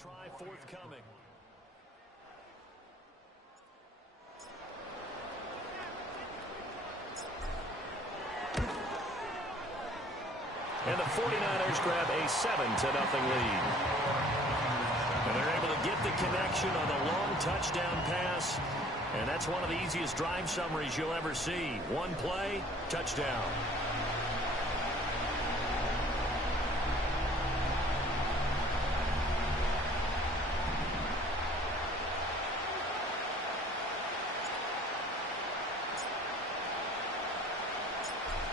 try forthcoming. And the 49ers grab a 7-0 lead. And they're able to get the connection on the long touchdown pass. And that's one of the easiest drive summaries you'll ever see. One play, touchdown.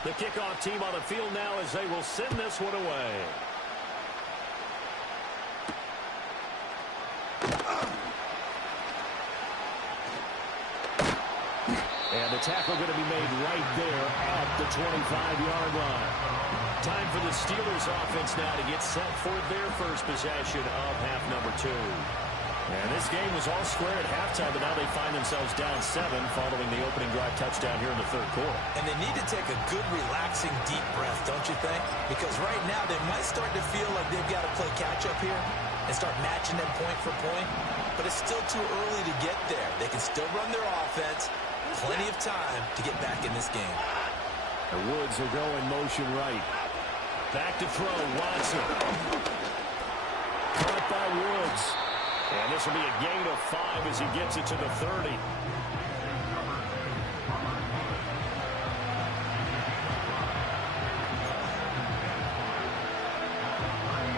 The kickoff team on the field now as they will send this one away. And the tackle going to be made right there at the 25-yard line. Time for the Steelers offense now to get set for their first possession of half number 2. And this game was all square at halftime, but now they find themselves down 7 following the opening drive touchdown here in the third quarter. And they need to take a good, relaxing, deep breath, don't you think? Because right now they might start to feel like they've got to play catch-up here and start matching them point for point. But it's still too early to get there. They can still run their offense. Plenty of time to get back in this game. The Woods will go in motion right. Back to throw, Watson. Caught by Woods. And this will be a gain of 5 as he gets it to the 30.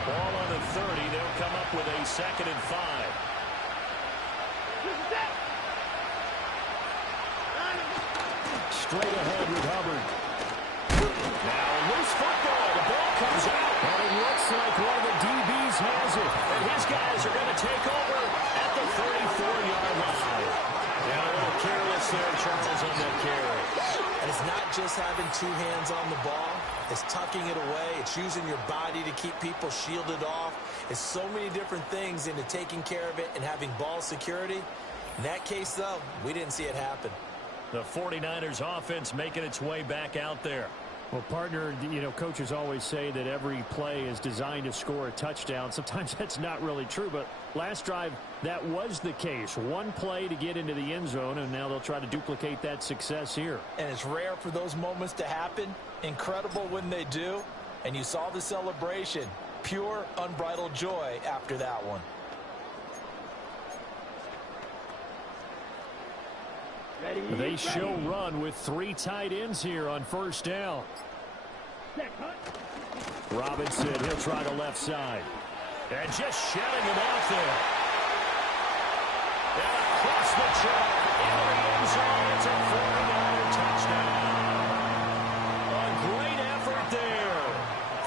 Ball on the 30. They'll come up with a 2nd and 5. Straight ahead with Hubbard. Now loose football. The ball comes out. And it looks like one of the DBs has it. And his guys are going to take over at the 34-yard line. And a little careless there, Charles, on that carry. And it's not just having 2 hands on the ball. It's tucking it away. It's using your body to keep people shielded off. It's so many different things into taking care of it and having ball security. In that case, though, we didn't see it happen. The 49ers offense making its way back out there. Well, partner, you know, coaches always say that every play is designed to score a touchdown. Sometimes that's not really true, but last drive, that was the case. One play to get into the end zone, and now they'll try to duplicate that success here. And it's rare for those moments to happen. Incredible when they do. And you saw the celebration. Pure, unbridled joy after that one. They show run with 3 tight ends here on first down. Robinson, he'll try the left side. And just shutting him out there. And across the track, into the end zone, it's a 49er touchdown. A great effort there.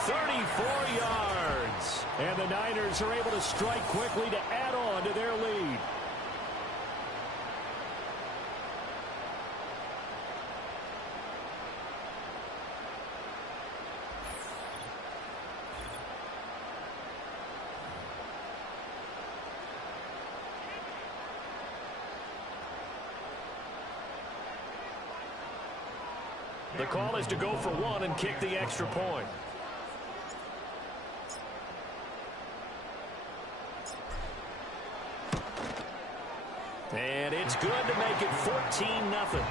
34 yards. And the Niners are able to strike quickly to add on to their lead. The call is to go for 1 and kick the extra point. And it's good to make it 14-0.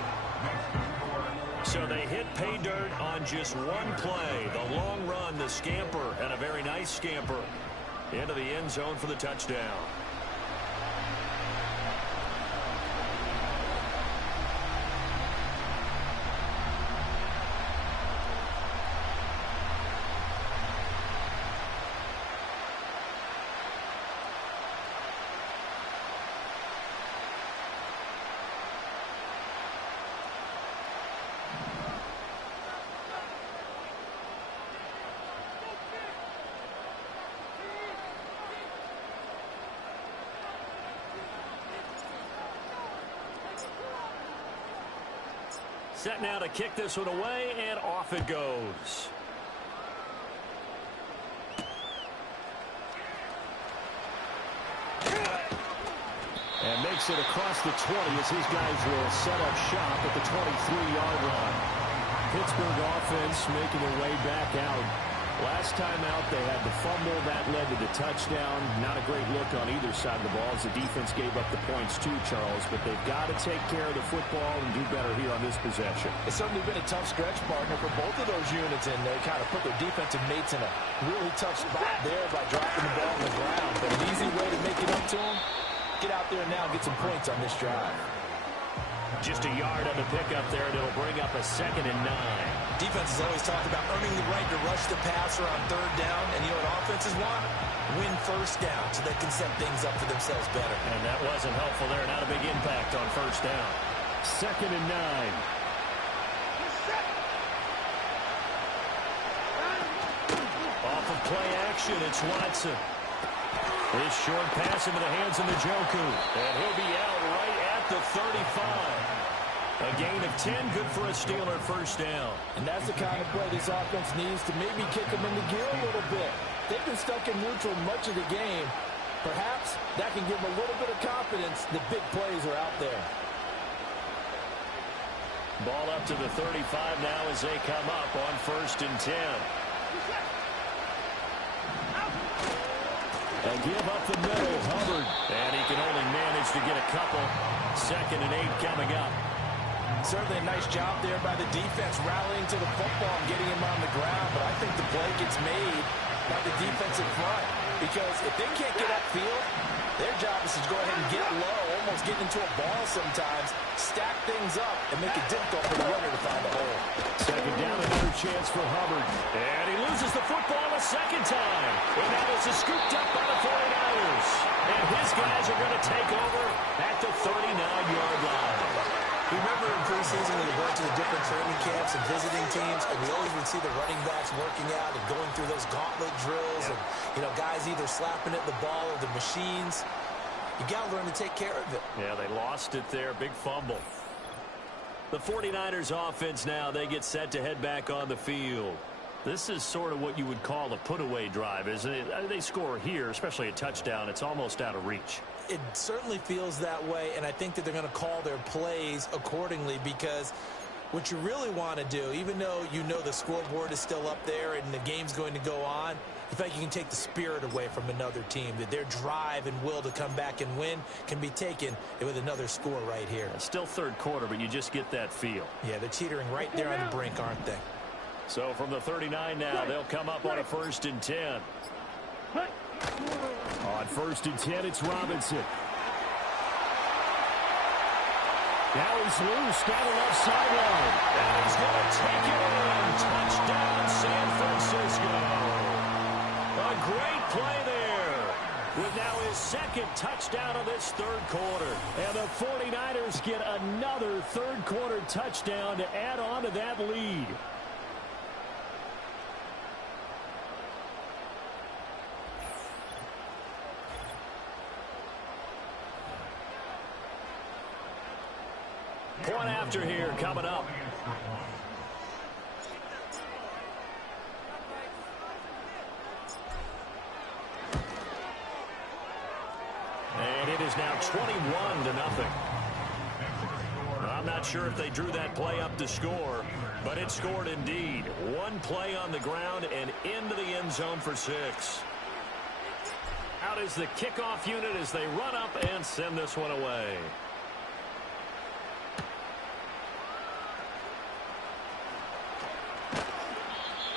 So they hit pay dirt on just one play. The long run, the scamper, and a very nice scamper into the end zone for the touchdown. Set now to kick this one away, and off it goes. And makes it across the 20 as his guys will set up shop at the 23-yard line. Pittsburgh offense making their way back out. Last time out, they had the fumble. That led to the touchdown. Not a great look on either side of the ball as the defense gave up the points too, Charles. But they've got to take care of the football and do better here on this possession. It's certainly been a tough stretch, partner, for both of those units, and they kind of put their defensive mates in a really tough spot there by dropping the ball on the ground. But an easy way to make it up to them, get out there now and get some points on this drive. Just a yard on the pickup there, and it'll bring up a 2nd and 9. Defense has always talked about earning the right to rush the passer on 3rd down, and you know what offenses want? Win 1st down so they can set things up for themselves better. And that wasn't helpful there. Not a big impact on 1st down. 2nd and 9. Off of play action, it's Watson. This short pass into the hands of Njoku. And he'll be out right at the 35. A gain of 10, good for a Steeler 1st down. And that's the kind of play this offense needs to maybe kick them into gear a little bit. They've been stuck in neutral much of the game. Perhaps that can give them a little bit of confidence that big plays are out there. Ball up to the 35 now as they come up on 1st and 10. A give up the middle, Hubbard. And he can only manage to get a couple. 2nd and 8 coming up. Certainly a nice job there by the defense rallying to the football and getting him on the ground, but I think the play gets made by the defensive front because if they can't get upfield, their job is to go ahead and get low, almost get into a ball sometimes, stack things up, and make it difficult for the runner to find a hole. 2nd down, another chance for Hubbard. And he loses the football a 2nd time. And now this is scooped up by the 49ers. And his guys are going to take over at the 39-yard line. Remember in preseason when you went to the different training camps and visiting teams, and we always would see the running backs working out and going through those gauntlet drills, and guys either slapping at the ball or the machines. You got to learn to take care of it. Yeah, they lost it there. Big fumble. The 49ers offense now, they get set to head back on the field. This is sort of what you would call a put-away drive, isn't it? They score here, especially a touchdown. It's almost out of reach. It certainly feels that way, and I think that they're going to call their plays accordingly because what you really want to do, even though you know the scoreboard is still up there and the game's going to go on, in fact, you can take the spirit away from another team, that their drive and will to come back and win can be taken with another score right here. It's still 3rd quarter, but you just get that feel. Yeah, they're teetering right there on the brink, aren't they? So from the 39 now, they'll come up on a 1st and 10. On 1st and 10, it's Robinson. Now he's loose down the left sideline. And he's going to take it in. Touchdown, San Francisco. A great play there. With now his 2nd touchdown of this 3rd quarter. And the 49ers get another 3rd quarter touchdown to add on to that lead. Point after here coming up. And it is now 21-0. I'm not sure if they drew that play up to score, but it scored indeed. One play on the ground and into the end zone for 6. Out is the kickoff unit as they run up and send this one away.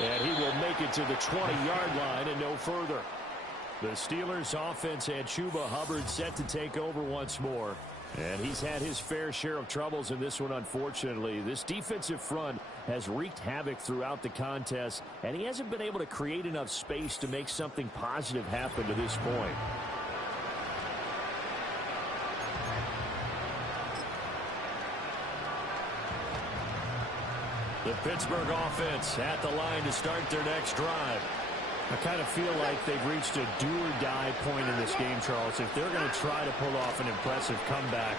And he will make it to the 20-yard line and no further. The Steelers offense had Chuba Hubbard set to take over once more. And he's had his fair share of troubles in this one, unfortunately. This defensive front has wreaked havoc throughout the contest, and he hasn't been able to create enough space to make something positive happen to this point. The Pittsburgh offense at the line to start their next drive. I kind of feel like they've reached a do-or-die point in this game, Charles. If they're going to try to pull off an impressive comeback,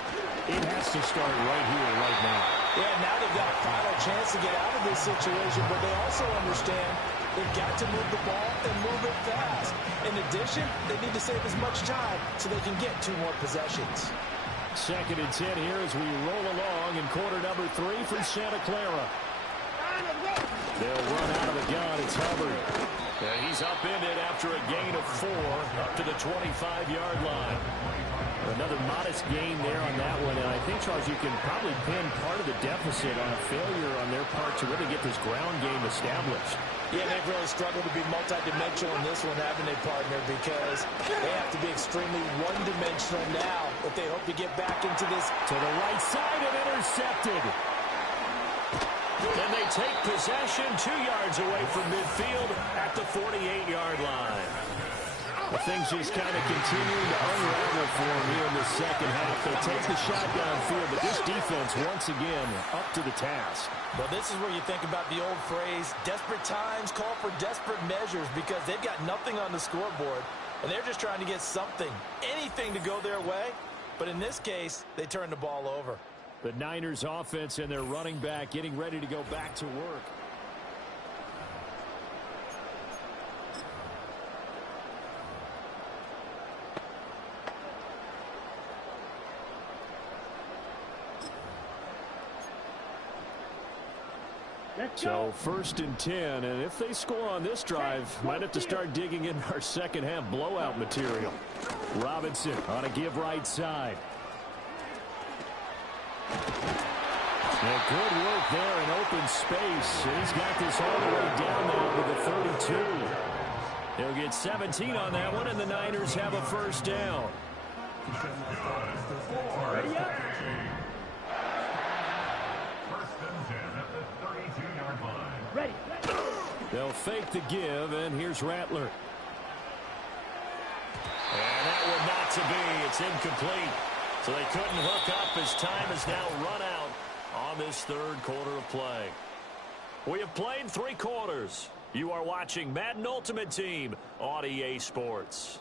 it has to start right here, right now. Yeah, now they've got a final chance to get out of this situation, but they also understand they've got to move the ball and move it fast. In addition, they need to save as much time so they can get 2 more possessions. 2nd and 10 here as we roll along in quarter number 3 from Santa Clara. They'll run out of the gun. It's Hubbard. And he's upended after a gain of 4 up to the 25-yard line. Another modest gain there on that one. And I think, Charles, you can probably pin part of the deficit on a failure on their part to really get this ground game established. Yeah, they've really struggled to be multidimensional in this one, haven't they, partner? Because they have to be extremely one-dimensional now if they hope to get back into this. To the right side and intercepted. And they take possession 2 yards away from midfield at the 48-yard line. Well, things just kind of continue to unravel for them here in the second half. They take the shot downfield, but this defense, once again, up to the task. Well, this is where you think about the old phrase, desperate times call for desperate measures, because they've got nothing on the scoreboard, and they're just trying to get something, anything to go their way. But in this case, they turn the ball over. The Niners offense and their running back getting ready to go back to work. So 1st and 10, and if they score on this drive, might have to start digging in our second half blowout material. Robinson on a give right side. And good work there in open space. And he's got this all the way down now to the 32. He'll get 17 on that one, and the Niners have a first down. Ready up. First and 10 at the 32-yard line. Ready. They'll fake the give, and here's Rattler. And that one not to be. It's incomplete. So they couldn't hook up as time has now run out on this third quarter of play. We have played 3 quarters. You are watching Madden Ultimate Team on EA Sports.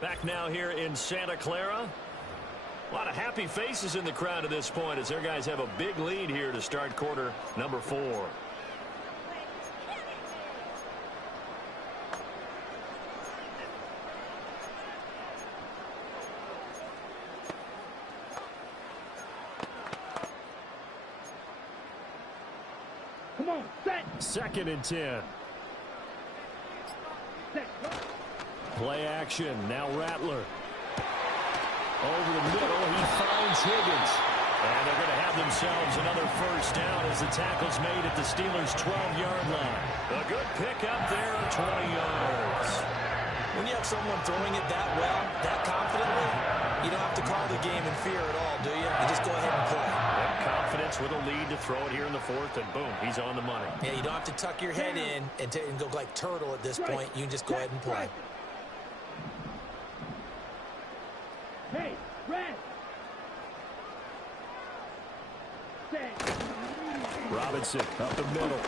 Back now here in Santa Clara. A lot of happy faces in the crowd at this point as their guys have a big lead here to start quarter number 4. Come on, set. 2nd and 10. Set. Play action. Now Rattler. Over the middle. He finds Higgins. And they're going to have themselves another first down as the tackle's made at the Steelers' 12-yard line. A good pickup there of 20 yards. When you have someone throwing it that well, that confidently, you don't have to call the game in fear at all, do you? You just go ahead and play. Confidence with a lead to throw it here in the 4th, and boom, he's on the money. Yeah, you don't have to tuck your head in and go like turtle at this point. You can just go ahead and play. Hey, red. Set. Robinson up the middle.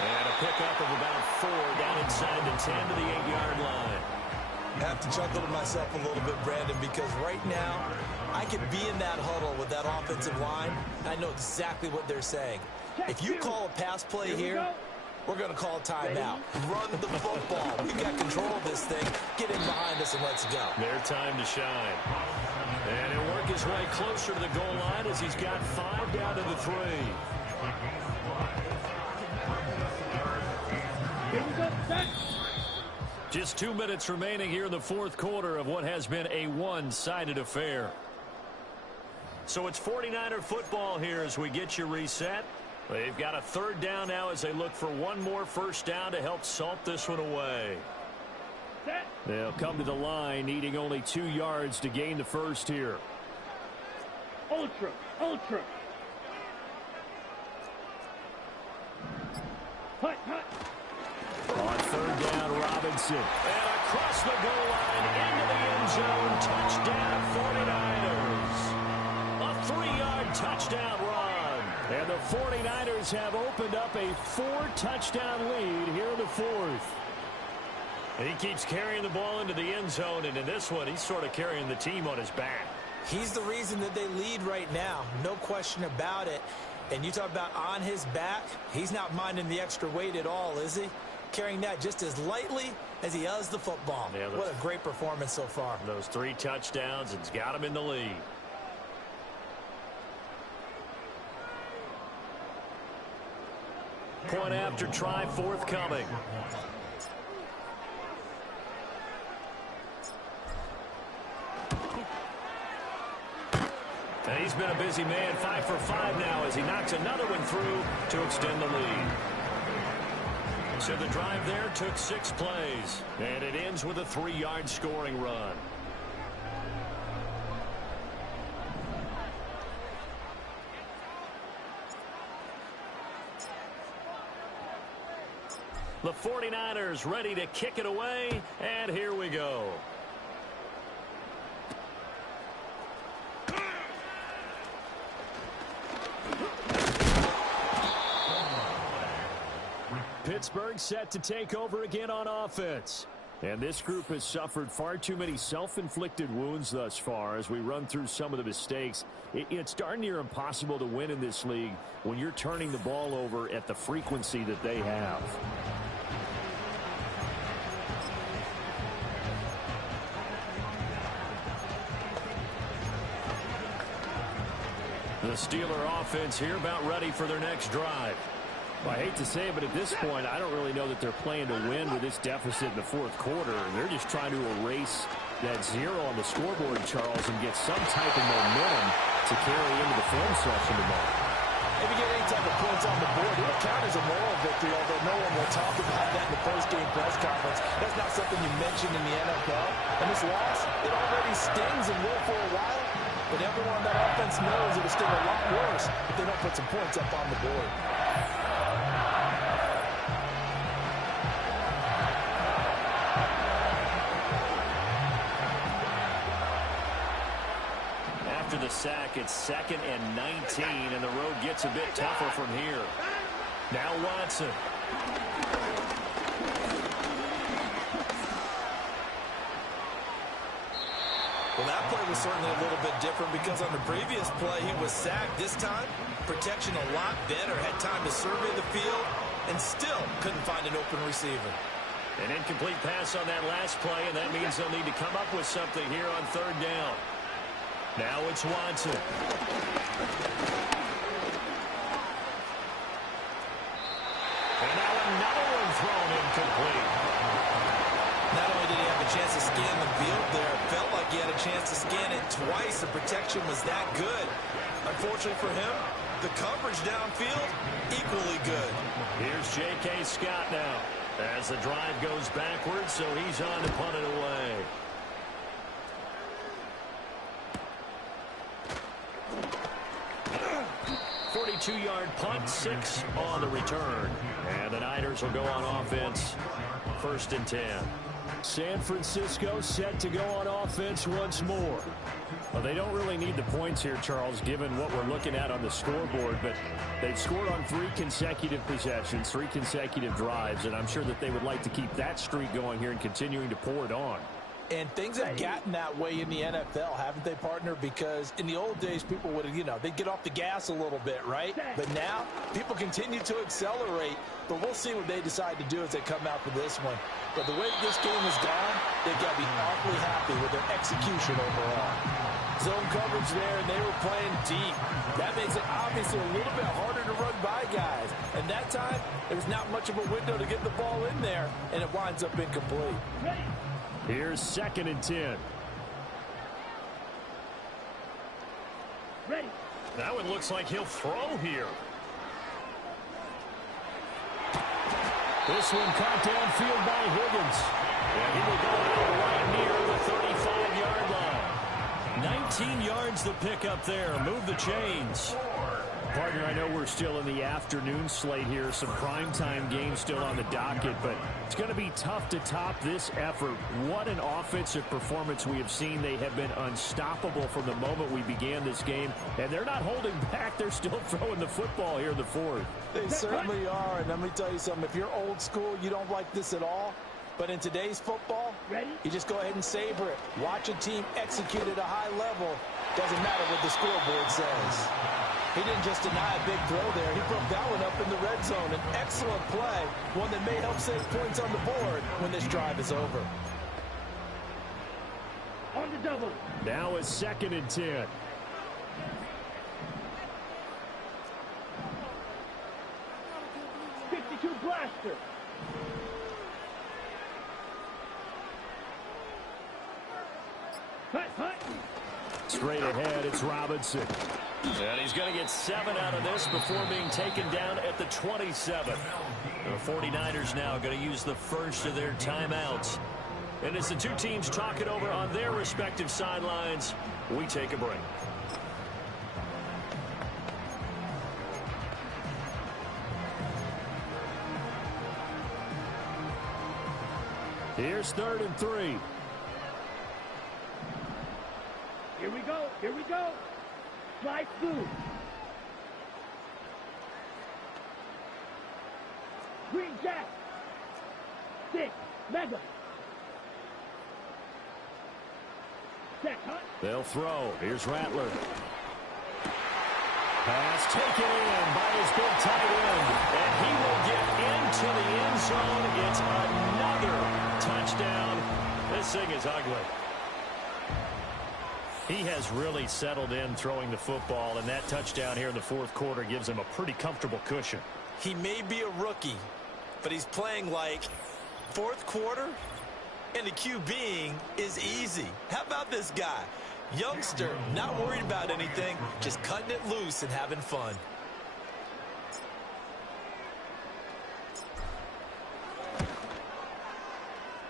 And a pickup of about 4 down inside the 10 to the 8-yard line. I have to chuckle to myself a little bit, Brandon, because right now I could be in that huddle with that offensive line. I know exactly what they're saying. If you call a pass play here, we're going to call a timeout. Run the football. We've got control of this thing. Get in behind us and let's go. Their time to shine. And he'll work his way closer to the goal line as he's got 5 down to the 3. Here we go, set. Just 2 minutes remaining here in the 4th quarter of what has been a one-sided affair. So it's 49er football here as we get you reset. They've got a 3rd down now as they look for one more first down to help salt this one away. Set. They'll come to the line needing only 2 yards to gain the first here. Ultra. Hut. On 3rd down, Robinson. And across the goal line into the end zone. Touchdown, 49ers. A 3-yard touchdown run. And the 49ers have opened up a 4-touchdown lead here in the 4th. And he keeps carrying the ball into the end zone. And in this one, he's sort of carrying the team on his back. He's the reason that they lead right now. No question about it. And you talk about on his back, he's not minding the extra weight at all, is he? Carrying that just as lightly as he does the football. Yeah, what a great performance so far. Those 3 touchdowns, it's got him in the lead. Point after try forthcoming. And he's been a busy man, 5 for 5 now as he knocks another one through to extend the lead. So the drive there took 6 plays, and it ends with a 3-yard scoring run. The 49ers ready to kick it away, and here we go. Pittsburgh set to take over again on offense. And this group has suffered far too many self-inflicted wounds thus far as we run through some of the mistakes. It's darn near impossible to win in this league when you're turning the ball over at the frequency that they have. The Steeler offense here about ready for their next drive. Well, I hate to say it, but at this point, I don't really know that they're playing to win with this deficit in the fourth quarter. They're just trying to erase that 0 on the scoreboard, Charles, and get some type of momentum to carry into the film session tomorrow. If you get any type of points on the board, it'll count as a moral victory, although no one will talk about that in the post-game press conference. That's not something you mentioned in the NFL. And this loss, it already stings and will for a while. But everyone on that offense knows it'll sting a lot worse if they don't put some points up on the board. After the sack, it's 2nd and 19, and the road gets a bit tougher from here. Now Watson. Well, that play was certainly a little bit different because on the previous play, he was sacked. This time, protection a lot better. Had time to survey the field and still couldn't find an open receiver. An incomplete pass on that last play, and that means they'll need to come up with something here on 3rd down. Now it's Watson. And now another one thrown incomplete. Not only did he have a chance to scan the field there, it felt like he had a chance to scan it twice. The protection was that good. Unfortunately for him, the coverage downfield, equally good. Here's J.K. Scott now as the drive goes backwards, so he's on to punt it away. Two-yard punt, 6 on the return. And the Niners will go on offense, 1st and 10. San Francisco set to go on offense once more. Well, they don't really need the points here, Charles, given what we're looking at on the scoreboard, but they've scored on 3 consecutive possessions, 3 consecutive drives, and I'm sure that they would like to keep that streak going here and continuing to pour it on. And things have gotten that way in the NFL, haven't they, partner? Because in the old days, people would, they'd get off the gas a little bit, right? But now, people continue to accelerate. But we'll see what they decide to do as they come out for this one. But the way this game has gone, they've got to be awfully happy with their execution overall. Zone coverage there, and they were playing deep. That makes it obviously a little bit harder to run by guys. And that time, there was not much of a window to get the ball in there, and it winds up incomplete. Here's 2nd and 10. Ready. That one looks like he'll throw here. This one caught downfield by Higgins. And he will go out right near the 35-yard line. 19 yards to pick up there. Move the chains. Partner, I know we're still in the afternoon slate here, some primetime games still on the docket, but it's going to be tough to top this effort. What an offensive performance we have seen. They have been unstoppable from the moment we began this game, and they're not holding back. They're still throwing the football here in the 4th. They certainly are, and let me tell you something. If you're old school, you don't like this at all. But in today's football, you just go ahead and savor it. Watch a team execute at a high level. Doesn't matter what the scoreboard says. He didn't just deny a big throw there. He broke that one up in the red zone. An excellent play, one that may help save points on the board when this drive is over. On the double. Now it's 2nd and 10. 22 blaster. Hut, hut. Straight ahead, it's Robinson. And he's going to get 7 out of this before being taken down at the 27. The 49ers now going to use the first of their timeouts. And as the two teams talk it over on their respective sidelines, we take a break. Here's 3rd and 3. Here we go. Here we go. Slide through. Green Jack. 6. Mega. Set, hunt. They'll throw. Here's Rattler. Pass taken in by his big tight end. And he will get into the end zone. It's another touchdown. This thing is ugly. He has really settled in throwing the football, and that touchdown here in the 4th quarter gives him a pretty comfortable cushion. He may be a rookie, but he's playing like 4th quarter, and the QBing is easy. How about this guy? Youngster, not worried about anything, just cutting it loose and having fun.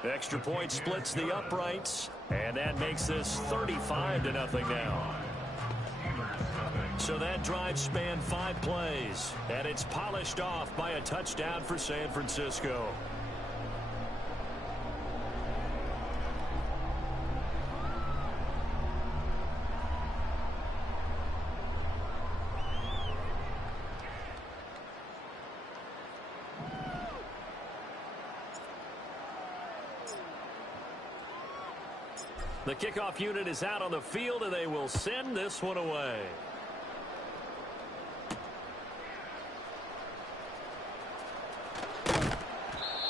Extra point splits the uprights, and that makes this 35-0 now. So that drive spanned 5 plays, and it's polished off by a touchdown for San Francisco. The kickoff unit is out on the field, and they will send this one away.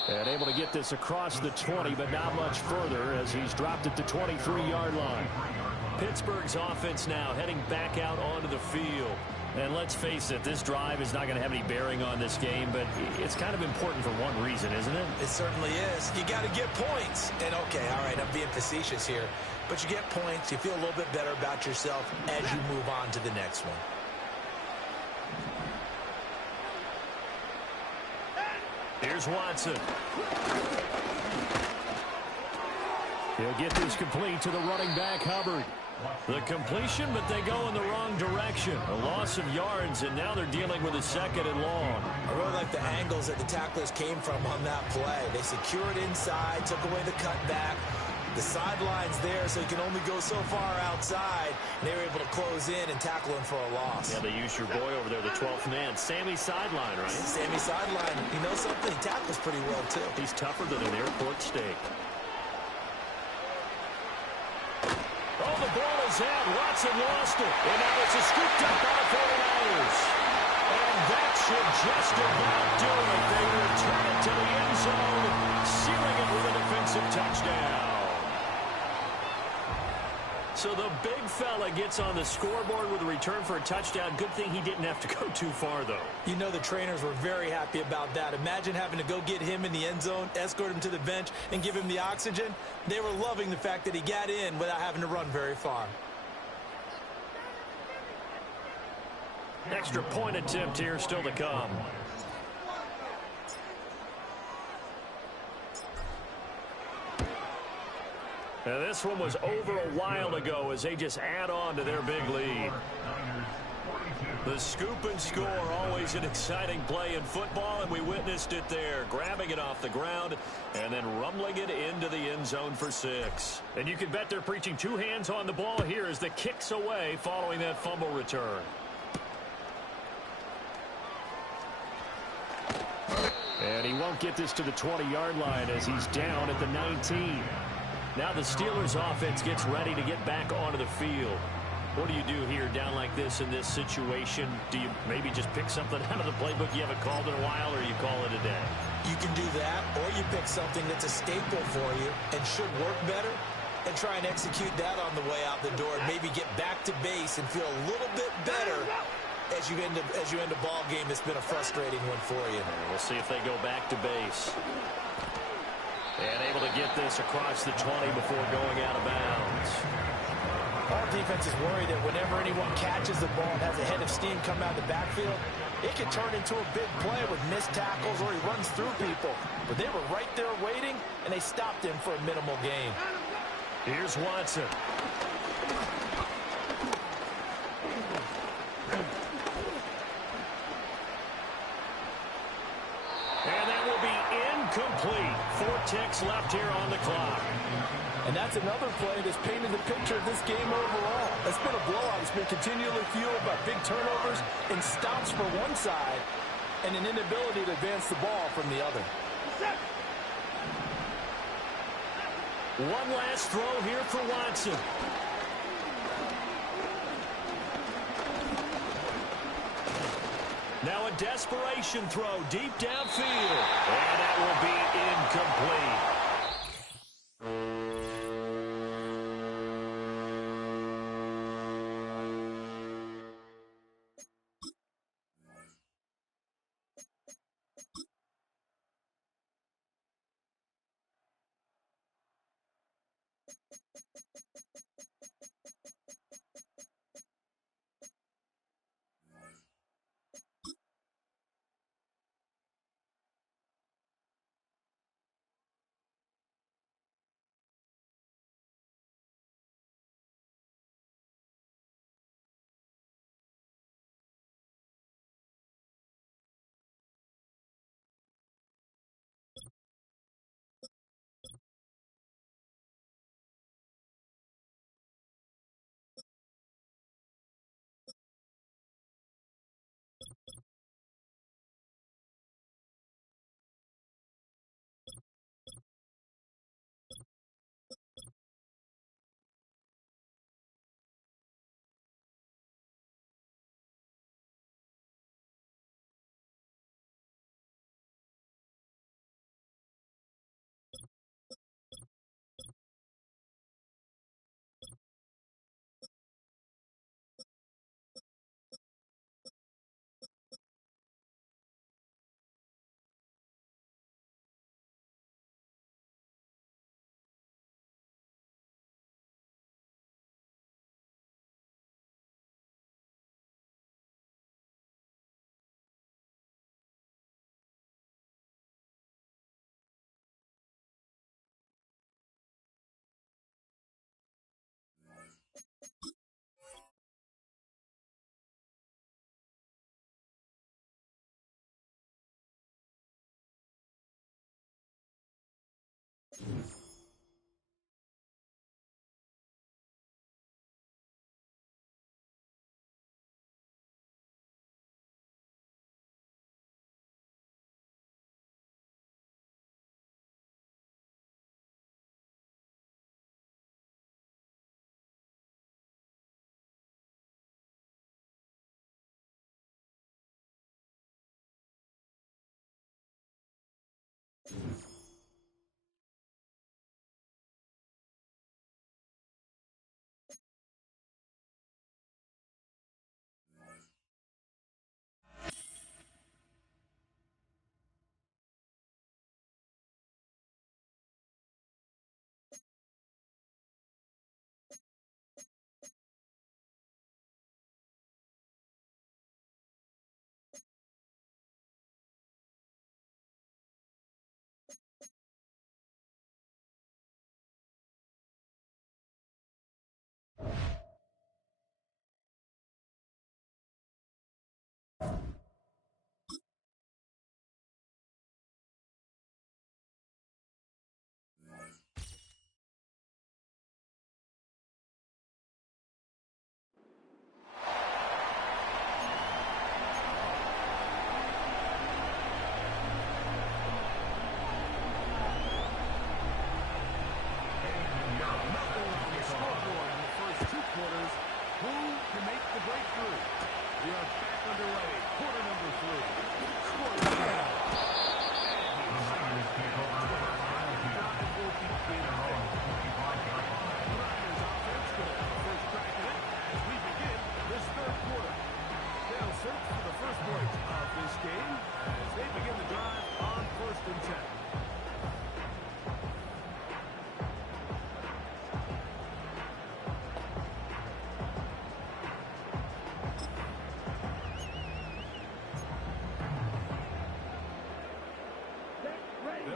And able to get this across the 20, but not much further as he's dropped it to 23-yard line. Pittsburgh's offense now heading back out onto the field. And let's face it, this drive is not going to have any bearing on this game, but it's kind of important for one reason, isn't it? It certainly is. You got to get points. And, okay, all right, I'm being facetious here. But you get points, you feel a little bit better about yourself as you move on to the next one. Here's Watson. He'll get this complete to the running back, Hubbard. The completion, but they go in the wrong direction. A loss of yards, and now they're dealing with a 2nd and long. I really like the angles that the tacklers came from on that play. They secured inside, took away the cutback. The sideline's there, so he can only go so far outside. And they were able to close in and tackle him for a loss. Yeah, they used your boy over there, the 12th man. Sammy Sideline, right? Sammy Sideline. You know something? He tackles pretty well, too. He's tougher than an airport steak. Oh, the ball is out. Watson lost it. And now it's a scooped up by the 49ers. And that should just about do it. They return it to the end zone, sealing it with a defensive touchdown. So the big fella gets on the scoreboard with a return for a touchdown. Good thing he didn't have to go too far, though. You know the trainers were very happy about that. Imagine having to go get him in the end zone, escort him to the bench, and give him the oxygen. They were loving the fact that he got in without having to run very far. Extra point attempt here still to come. Now this one was over a while ago as they just add on to their big lead. The scoop and score, always an exciting play in football, and we witnessed it there, grabbing it off the ground and then rumbling it into the end zone for 6. And you can bet they're preaching 2 hands on the ball here as the kick's away following that fumble return. And he won't get this to the 20-yard line as he's down at the 19. Now the Steelers offense gets ready to get back onto the field. What do you do here down like this in this situation? Do you maybe just pick something out of the playbook you haven't called in a while, or you call it a day? You can do that, or you pick something that's a staple for you and should work better and try and execute that on the way out the door and maybe get back to base and feel a little bit better as you end a ball game that's been a frustrating one for you. We'll see if they go back to base. And able to get this across the 20 before going out of bounds. Our defense is worried that whenever anyone catches the ball and has a head of steam come out of the backfield, it can turn into a big play with missed tackles or he runs through people. But they were right there waiting, and they stopped him for a minimal gain. Here's Watson. And that will be incomplete. 4 ticks left here on the clock. And that's another play that's painted the picture of this game overall. It's been a blowout. It's been continually fueled by big turnovers and stops for one side and an inability to advance the ball from the other. One last throw here for Watson. Now a desperation throw deep downfield. And that will be incomplete.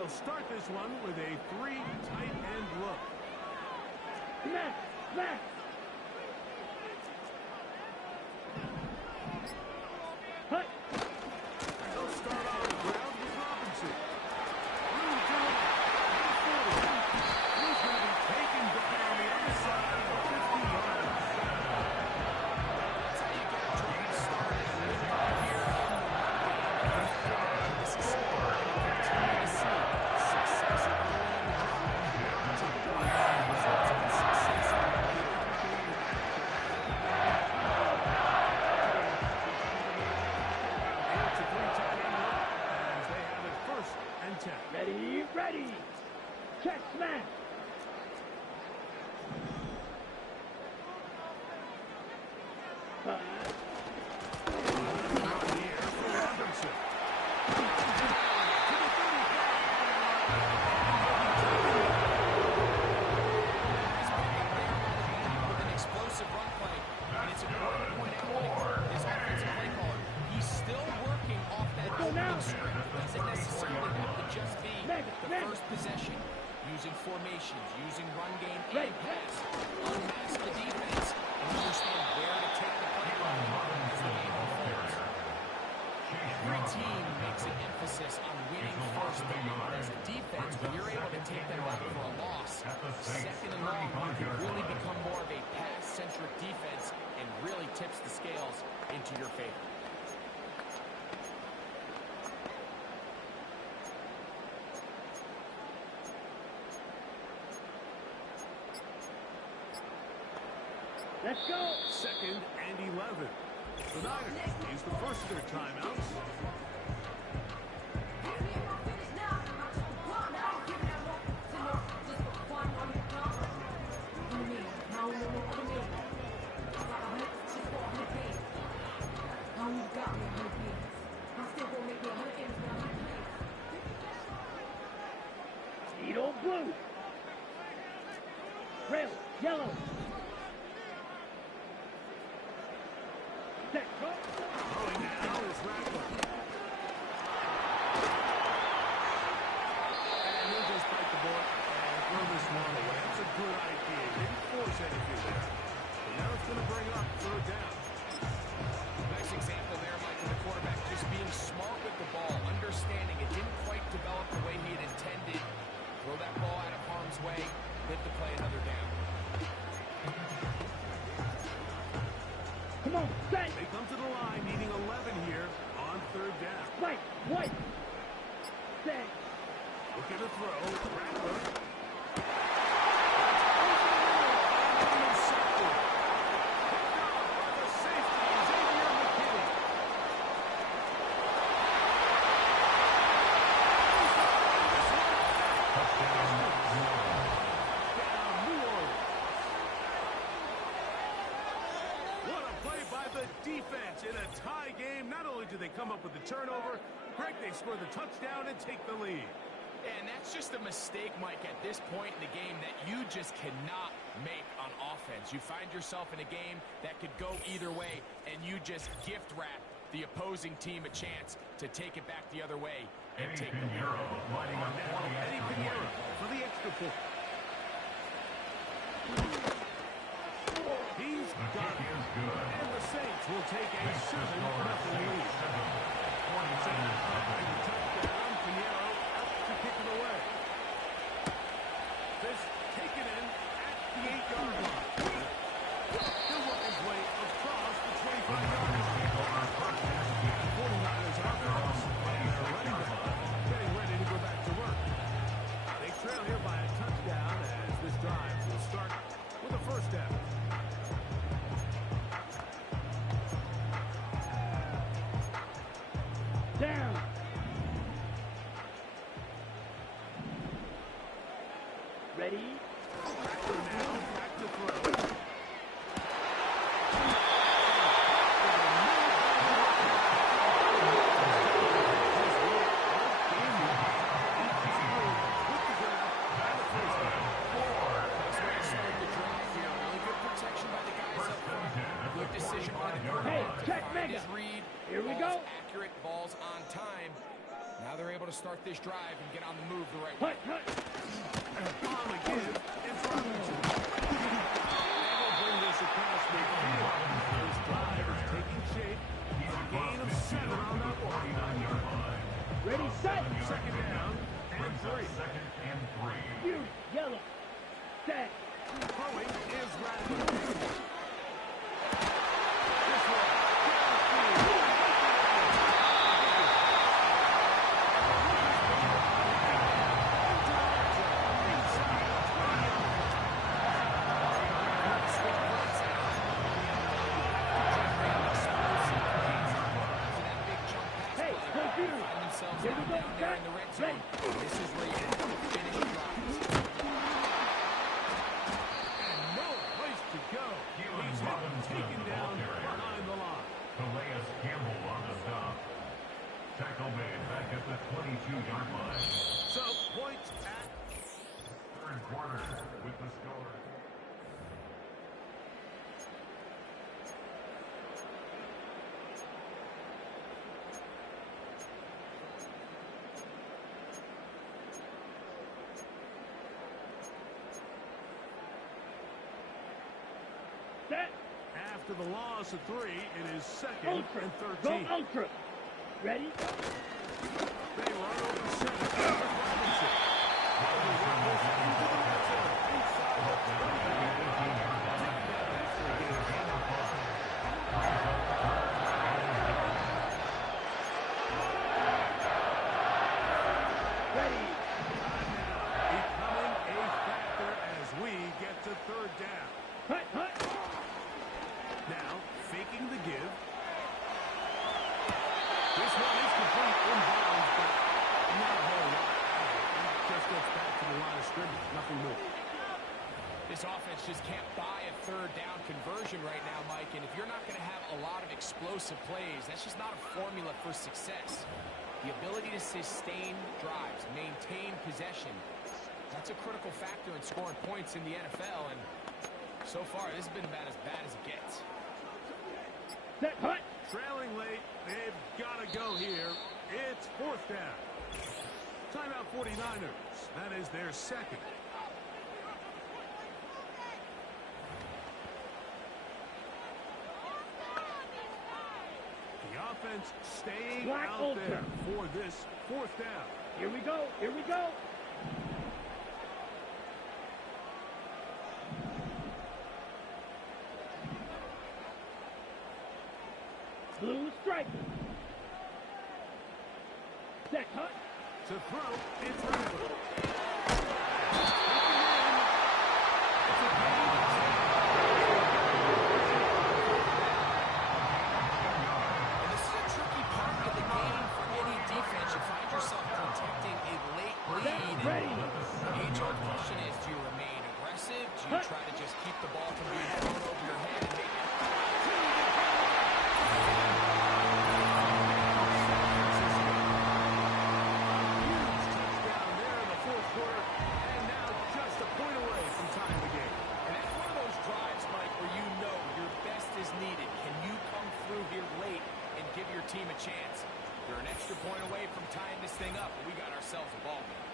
They'll start this one with a 3 tight end look. Smash! Smash! Hut! They'll start on the ground with Robinson. He's going to be taken down on the other side of 50 yards. That's how you get a drive started here. This is something we're going to continue to see. Success early in the drive. Typically, results in success later. It's a 3 tight end look as they have it 1st and 10. Ready, ready! Check, smash! With an explosive run play, and it's important to point out his offensive play caller. He's still working off that opening script. It doesn't necessarily have to just be the first possession. Using formations, using run game and pass, unmask the defense, and understand where to take the play from as the game unfolds. Every team makes an emphasis on winning first down, but as a defense, when you're able to take them out for a loss, second and long, you can really become more of a pass-centric defense and really tips the scales into your favor. Let's go! 2nd and 11. The Niners use the first of their timeouts. Needle blue! Rail, yellow! Set, go! Throwing now is Rattler. And he'll just bite the bullet and throw this one away. That's a good idea. Didn't force anything there. But now it's going to bring up 3rd down. Nice example there, Mike, of the quarterback just being smart with the ball, understanding it didn't quite develop the way he had intended. Throw that ball out of harm's way, hit the play another down. Come on, set! They come to the line needing 11 here on 3rd down. Fight, white! Set! Looking to throw. Rattler. Intercepted. Picked off by the safety, Xavier McKinney. Down New Orleans. What a play by the defense in a tie game. Not only do they come up with the turnover, Greg, they score the touchdown and take the lead. And that's just a mistake, Mike, at this point in the game that you just cannot make on offense. You find yourself in a game that could go either way, and you just gift wrap the opposing team a chance to take it back the other way and take the lead. Eddie Pinheiro for the extra point. He's got it. And the Saints will take a 7-0 lead. Touchdown, Pinheiro out to kick it away. This taken in at the 8-yard line. He'll work his way across the 25-yard line. 49ers offense and their running back getting ready to go back to work. They trail here by a touchdown as this drive will start with a 1st down. Down! Ready? Rattler now back to throw. Hey, check mega! His read, Here we balls go! accurate, balls on time. Now they're able to start this drive and get on the move the right way. On the give, it's Robinson. They will bring this across midfield. This drive is taking shape. He's a gain of 7 on that one. Ready, set. Second down and 3. Second and 3. You, yellow. Set. Throwing is Radcliffe. Here we go, down in the red zone. This is where you have to finish drives. And no place to go. He's taken down behind the line. Calais Campbell on the stop. Tackle made back at the 22-yard line. So, points at Third quarter with the score. Set. after the loss of 3. It is second Ultra. and Go 13. ultra. Ready? They run over center. Robinson. Ready. Becoming a factor as we get to third down. Hut, hut. Now, faking the give. This one is complete inbounds, but not a whole lot. It just gets back to the line of scrimmage. Nothing more. This offense just can't buy a third down conversion right now, Mike. And if you're not going to have a lot of explosive plays, that's just not a formula for success. The ability to sustain drives, maintain possession, that's a critical factor in scoring points in the NFL. And so far, this has been about as bad as it gets. Set, hut. Trailing late, they've got to go here. It's fourth down. Timeout 49ers. That is their second. The offense staying Black out ultra. there for this fourth down. Here we go. Here we go. Blue stripe. Set, hut. To throw, it's Radcliffe. And this is a tricky part of the game for any defense. You find yourself protecting a late lead. Ready. The age-old question is, do you remain aggressive? Do you try to just keep the ball from being thrown over your head and make Touchdown there in the fourth quarter, and now just a point away from tying the game. And that's one of those drives, Mike, where you know your best is needed. Can you come through here late and give your team a chance? You're an extra point away from tying this thing up, and we got ourselves a ball game.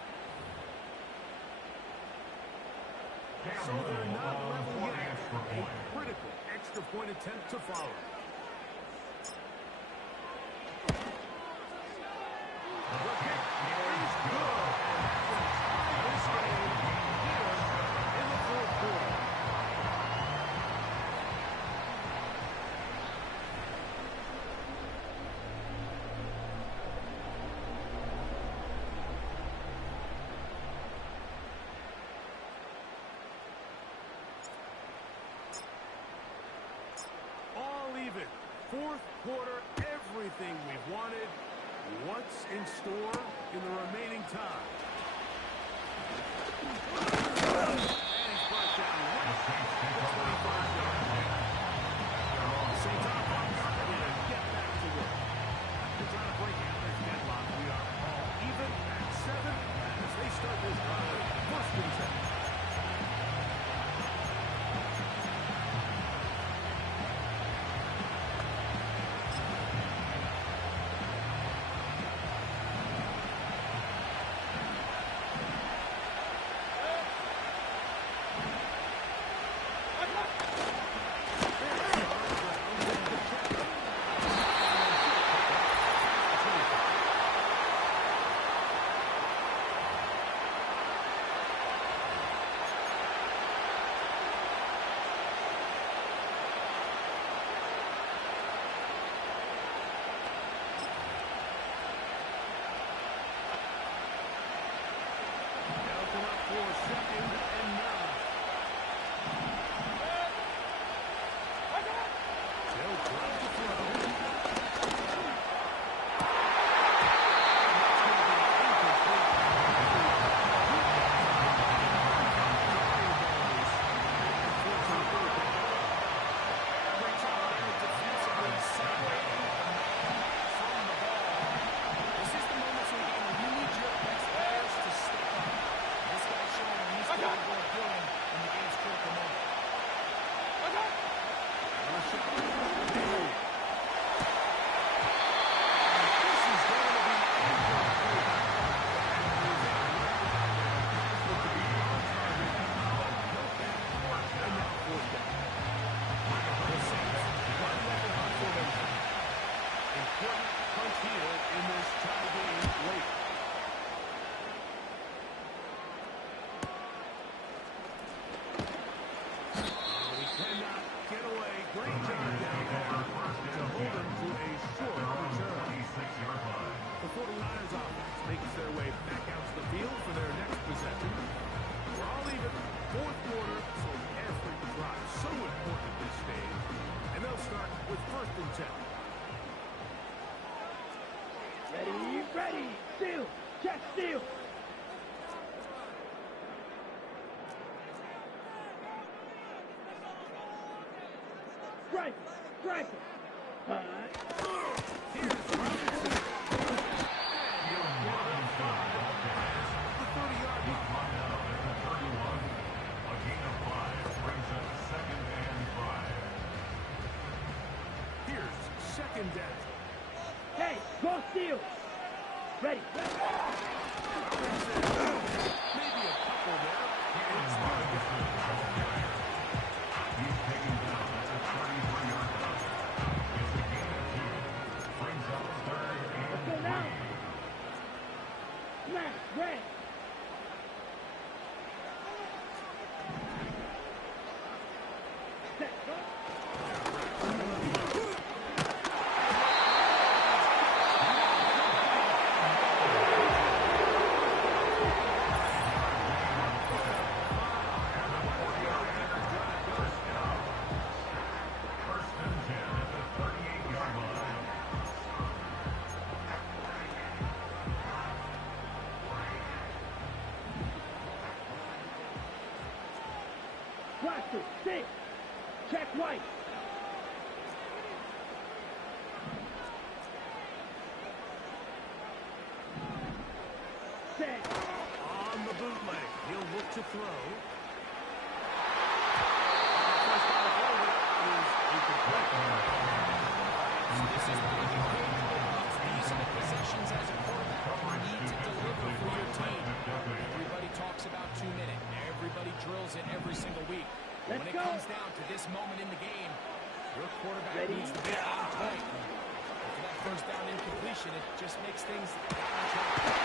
So they're not Campbell level for the yet. extra A point. critical extra point attempt to follow. The kick is good. This game here in the fourth quarter. All even. Fourth quarter, everything we've wanted. What's in store in the remaining time? And he's brought down right at the 25-yard line. Saints offense ready to get back to work. They're trying to break out this deadlock. We are all even at 7 as they start this drive. First and 10. for second and 9. They'll try to throw. Ready, steal, check, steal. Strike, strike. Here's second down. Hey, go steal. Ready. Maybe a couple there. He's taken down at the 33-yard line. It's a gain of 2. Brings up third and 3. Smash, red. Set, go. Blaster, 6. Check right. Set. On the bootleg, he'll look to throw. This is why you pay these are the possessions as a quarterback. You need to deliver for your team. Everybody talks about 2 minutes. Everybody drills it every single week. When it comes down to this moment in the game, your quarterback needs to be on point. For that first down incompletion, it just makes things on track.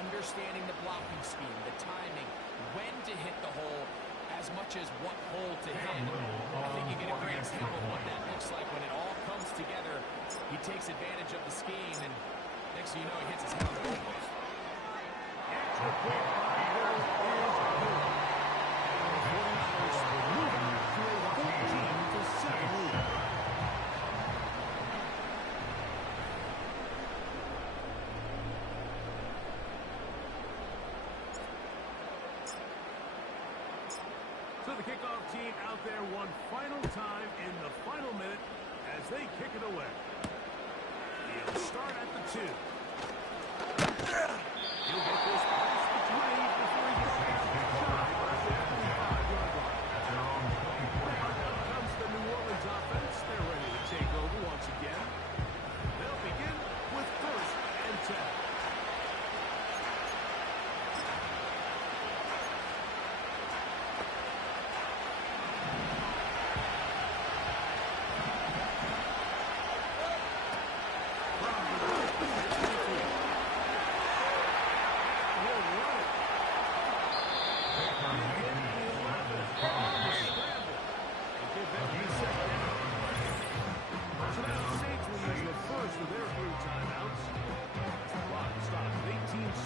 Understanding the blocking scheme, the timing, when to hit the hole, as much as what hole to hit. I think you get a great example of what that looks like when it all comes gets together, he takes advantage of the scheme, and next thing you know, he hits his head on the goalpost. Extra point by Hill is good. And the 49ers will move on to a 14-7 lead. So the kickoff team out there one final time in the final minute as they kick it away. He'll start at the 2. He'll get this past the 20 before he gets down shy of the 35-yard line. Now comes the New Orleans offense. They're ready to take over once again. They'll begin with 1st and 10.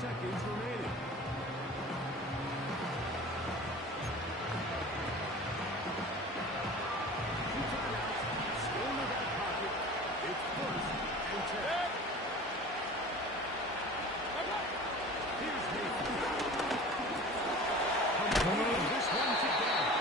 Seconds remaining. Two timeouts, still in the back pocket. It's 1st and 10. Here's Nathan. Completing this one together.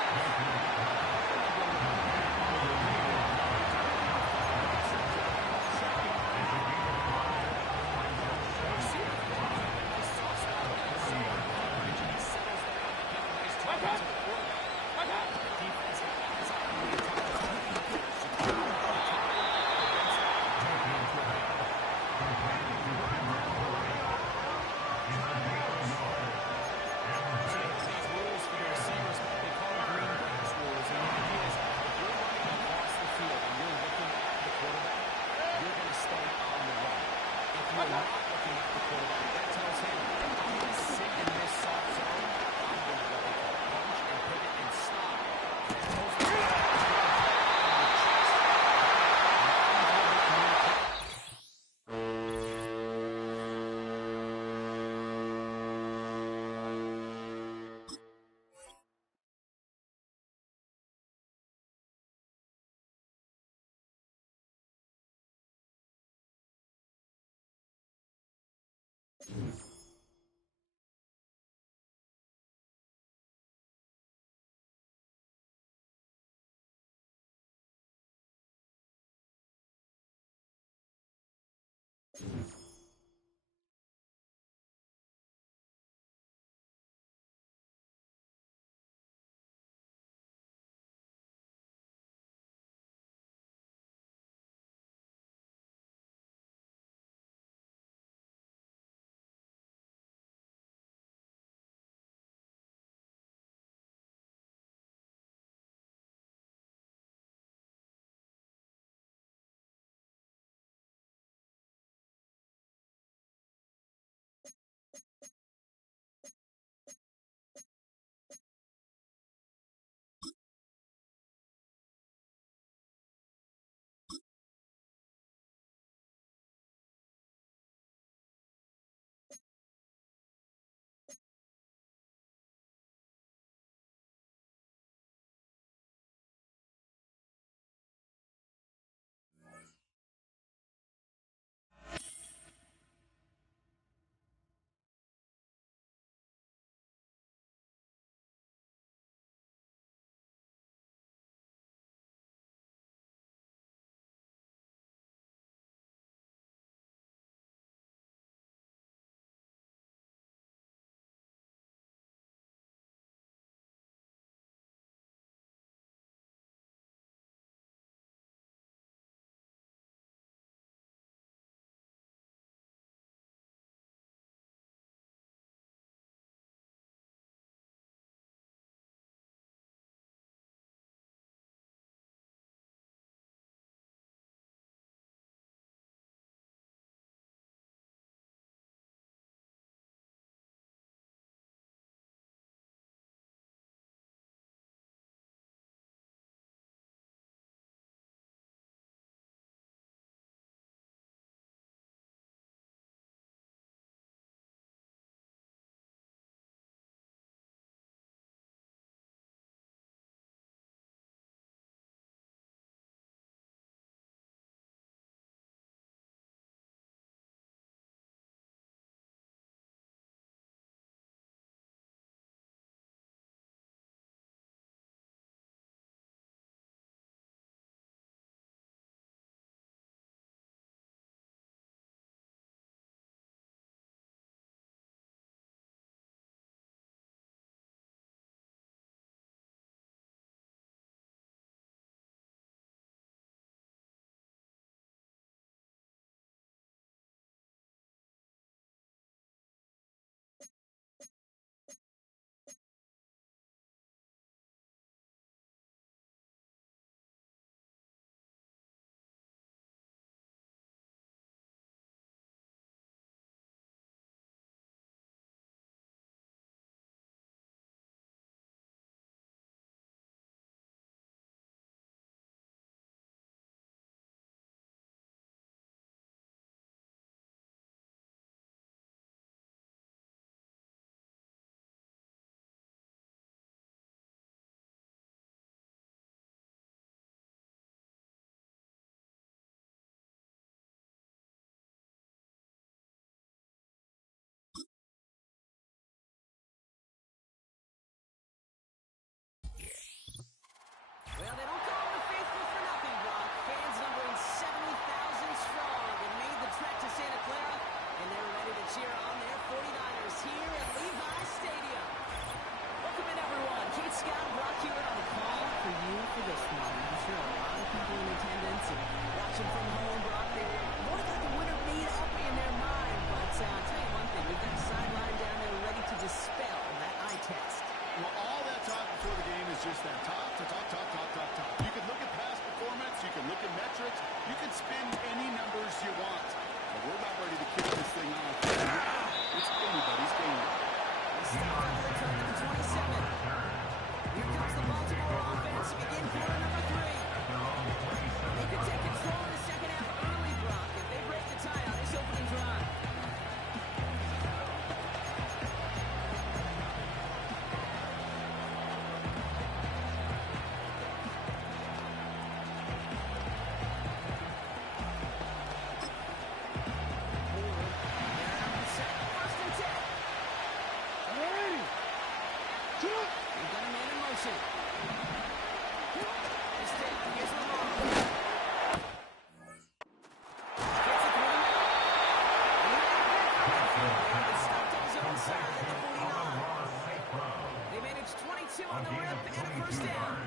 on the rip and a first down.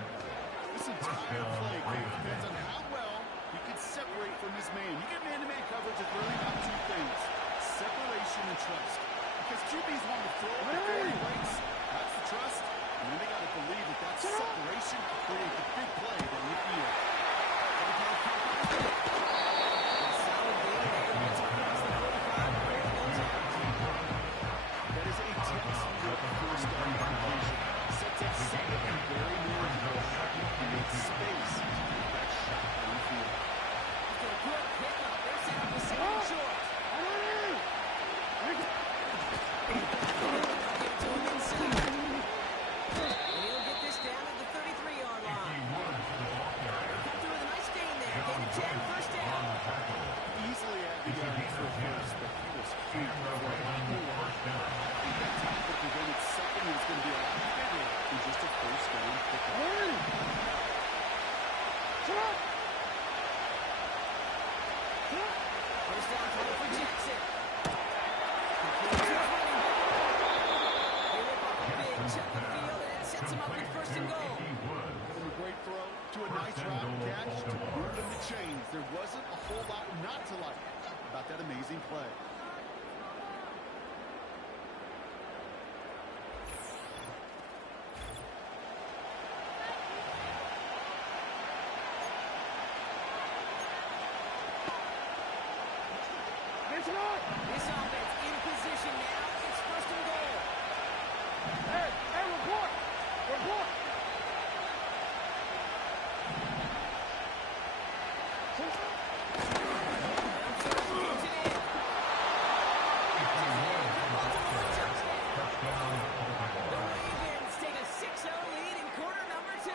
This entire play depends on how well he can separate from his man. You get man-to-man coverage, it's really about two things: separation and trust. Because QBs want to throw before he breaks. That's the trust. And then they got to believe that that separation creates a big play down the field. Solid game there. Gets across the 45. There he goes out. That is a textbook first down completion. Sets up second and very manageable. Creates space. That shot down the field. After a good pickup, they're set up with second and short. Get to him inside. And he'll get this down at the 33-yard line. Cut through with a nice gain there. Gain of 10, first down. Easily had the yards for first, but he was huge for a lot more. I think that tackle prevented something that was going to be a lot bigger than just a first down pickup. First down throw for Jackson. Complete to his running back. They rip off a big chunk of field, and it sets him up with first and goal. From a great throw to a nice route catch to move them to chains. There wasn't a whole lot not to like about that amazing play. This offense in position now. It's first and goal. Hey, report! Report! The Ravens take a 6-0 lead in quarter number 2.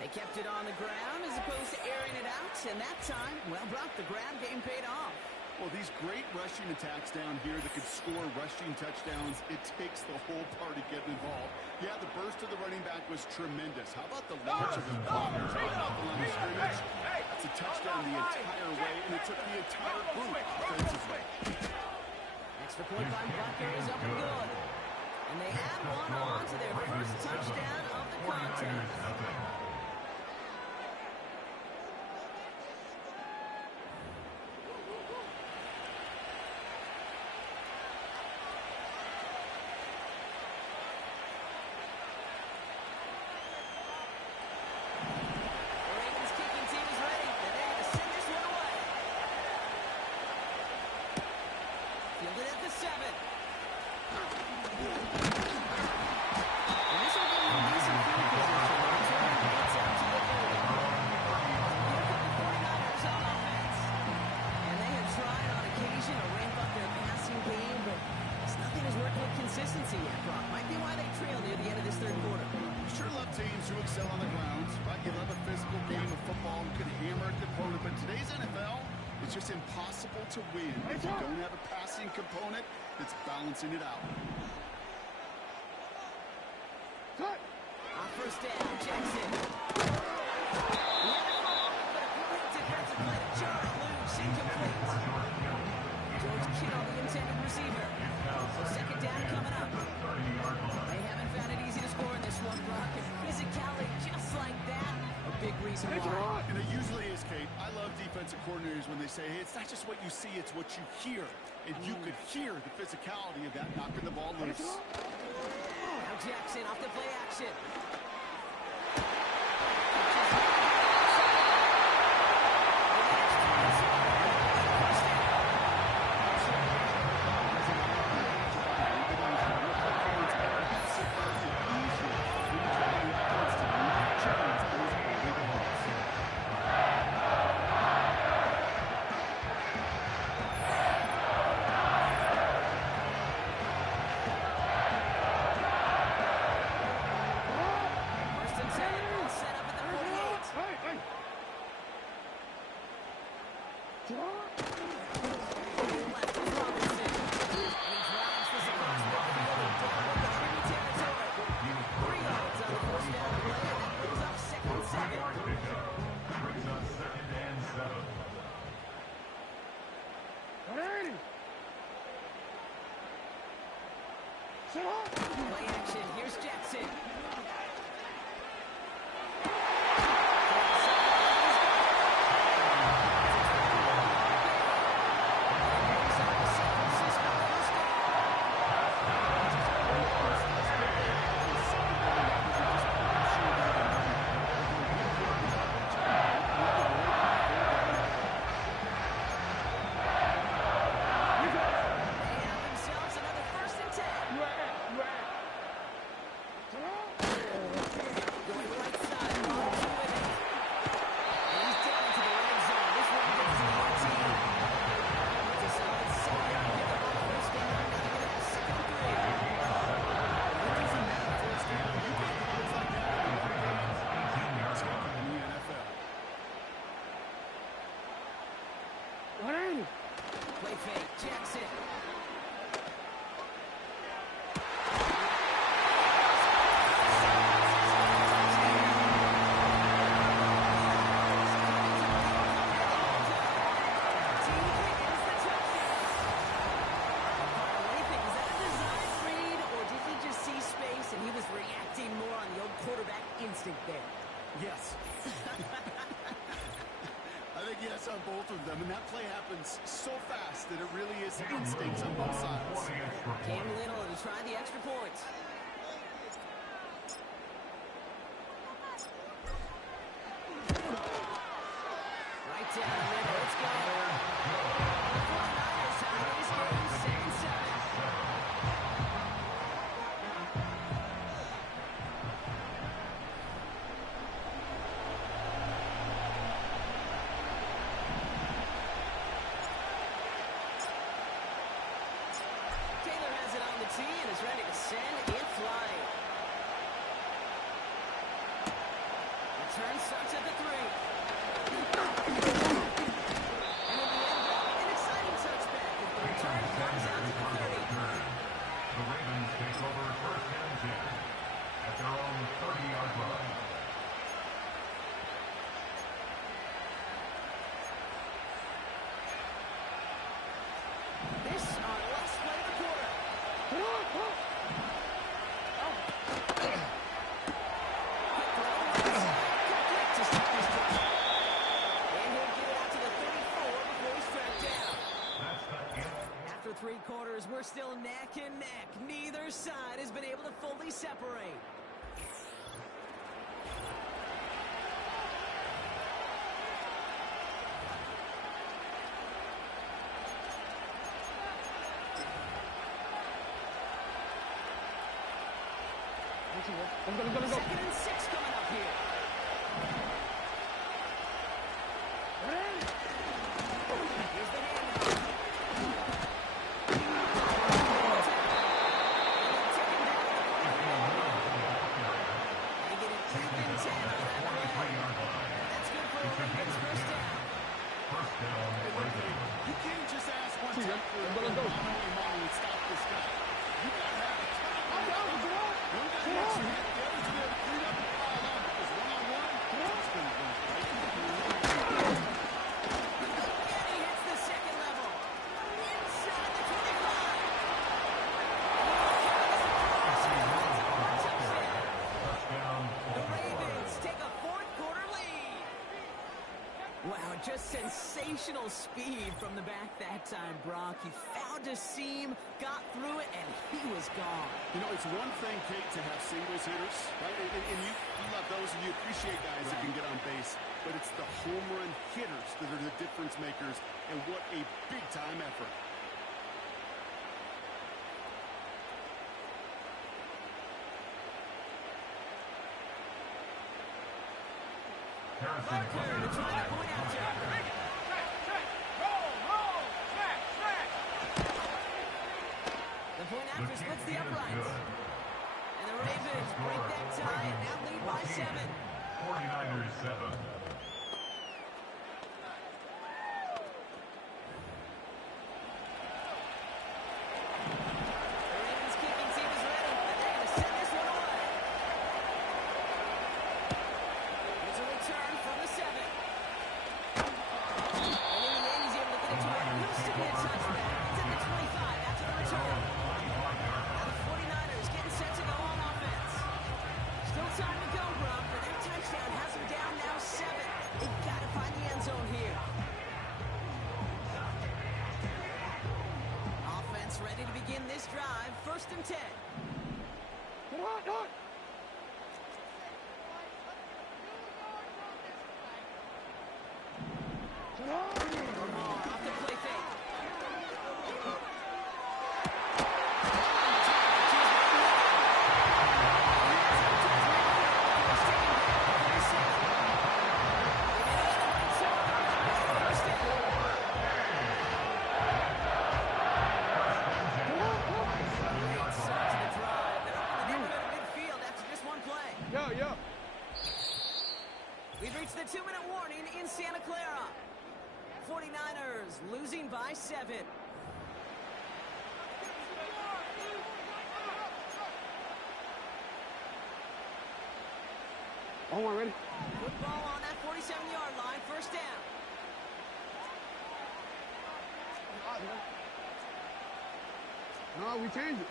They kept it on the ground as opposed to airing it out, and that time, well, Brock, the grab game paid off. Well, these great rushing attacks down here that could score rushing touchdowns, it takes the whole party getting involved. Yeah, the burst of the running back was tremendous. How about the launch of his blockers right off the line of scrimmage? That's a touchdown the entire way, and it took the entire group offensively. Extra point by Butker is up and good. And they add one on to their first touchdown of the contest. Consistency yet, Brock. Might be why they trail near the end of this third quarter. You sure love teams who excel on the grounds, right? You love a physical game of football and could hammer a component, but today's NFL, it's just impossible to win if you don't have a passing component that's balancing it out. On first down, Jackson. Never called, but a great defensive play to jar it loose, incomplete. George Kittle, the intended receiver. So second down coming up. They haven't found it easy to score in this one, Brock. And physicality just like that, a big reason why. And it usually is, Kate. I love defensive coordinators when they say, hey, it's not just what you see, it's what you hear. And you could hear the physicality of that knocking the ball loose. Now Jackson off the play action. Play action. Here's Jackson. Jackson. Play fake, Jackson. And he was reacting more on the old quarterback instinct there. Yes. I think yes on both of them, and that play happens so fast that it really is instincts on both sides. Cam Little to try the extra points. Right down the middle. Let's go. The 49ers tie this game 7-7. Taylor has it on the tee and is ready to send it flying. Return starts at the 3. And in the end zone, an exciting touchback as the return comes out to the 30. The Ravens take over first and 10 at their own 30-yard line. This our last play of the quarter. Quick throw. Complete to stop this drive. And he'll get it out to the 34 before he's tracked down. After 3 quarters, we're still neck and neck. Neither side has been able to fully separate. Second and 6 coming up here. Here's the handoff. They get an even 10 on that play. That's good for a Ravens first down. You can't just ask one time for Mono and stop this guy. You got to have a one guy makes you hit, the other's going to clean up and pile on because one-on-one, it's going to go right through. And he hits the second level. Inside the 25. The Ravens take a 4th quarter lead. Wow, just sensational speed from the back that time, Brock. He found a seam, got through it, and he was gone. You know, it's one thing, Kate, to have singles hitters, right? And you love those and you appreciate guys that can get on base. But it's the home run hitters that are the difference makers, and what a big-time effort. Clark Clear to try to point out Jack. The point after splits the uprights. And the Ravens break that tie and now lead by 7. 49ers 7. The Ravens kicking team is ready, and they're going to send this one away. Here's a return from the 7. And in the end, he's able to get it to what used to be a touchback. It's at the 25 after the return. Now the 49ers getting set to go on offense. begin this drive. 1st and 10. Come on, come on. Off the play fake. We've reached the 2-minute warning in Santa Clara. 49ers losing by 7. Oh, we're ready. Football on that 47-yard line. 1st down. No, we changed it.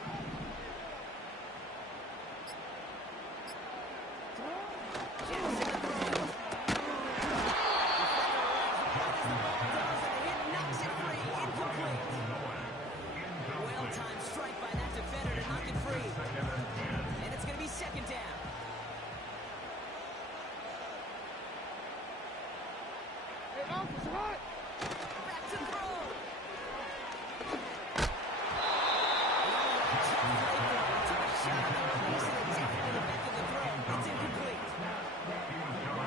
Well-timed strike by that defender to knock it free. And it's going to be 2nd down. Hey, Uncle, it's hot. Back to throw. It's incomplete.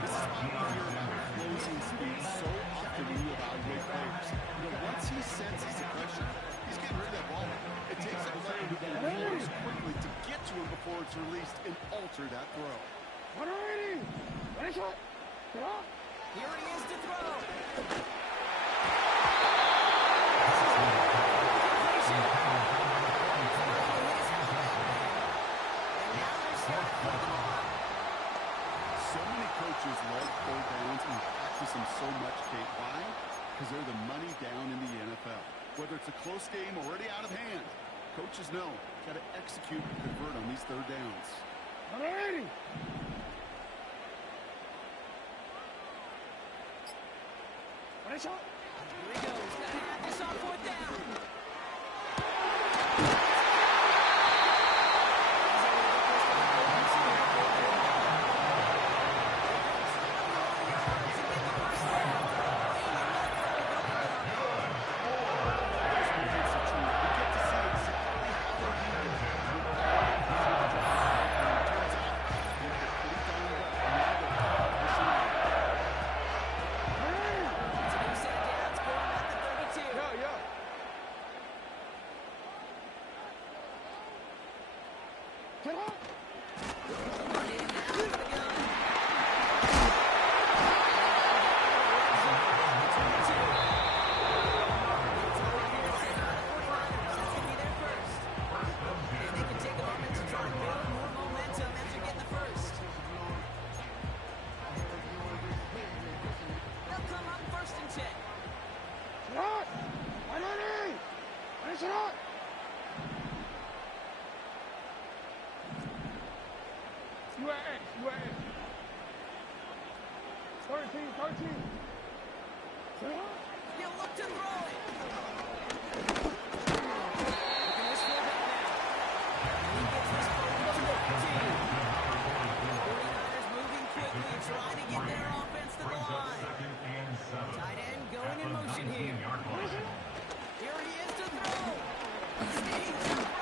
This is why we hear about closing speed so often when you evaluate players. You know, once he senses the pressure, he's getting rid of that ball. It takes a player who can close quickly to get to him before it's released and alter that throw. Ready. Ready, shot. Get off. Here he is to throw. So many coaches love 3rd downs and practice them so much, Kate. Why? Because they're the money down in the NFL. Whether it's a close game already out of hand, coaches know got to execute and convert on these 3rd downs. Ready. Ready, shot. Here he goes. Gotta have this on 4th down. Get off. Shot. Ready. Ready, shot. UAA. 13. You look to throw it. He gets this focus to the 15. 49ers moving quickly, trying to get their offense to the line. Tight end going in motion here. Here he is to throw. Skates to right.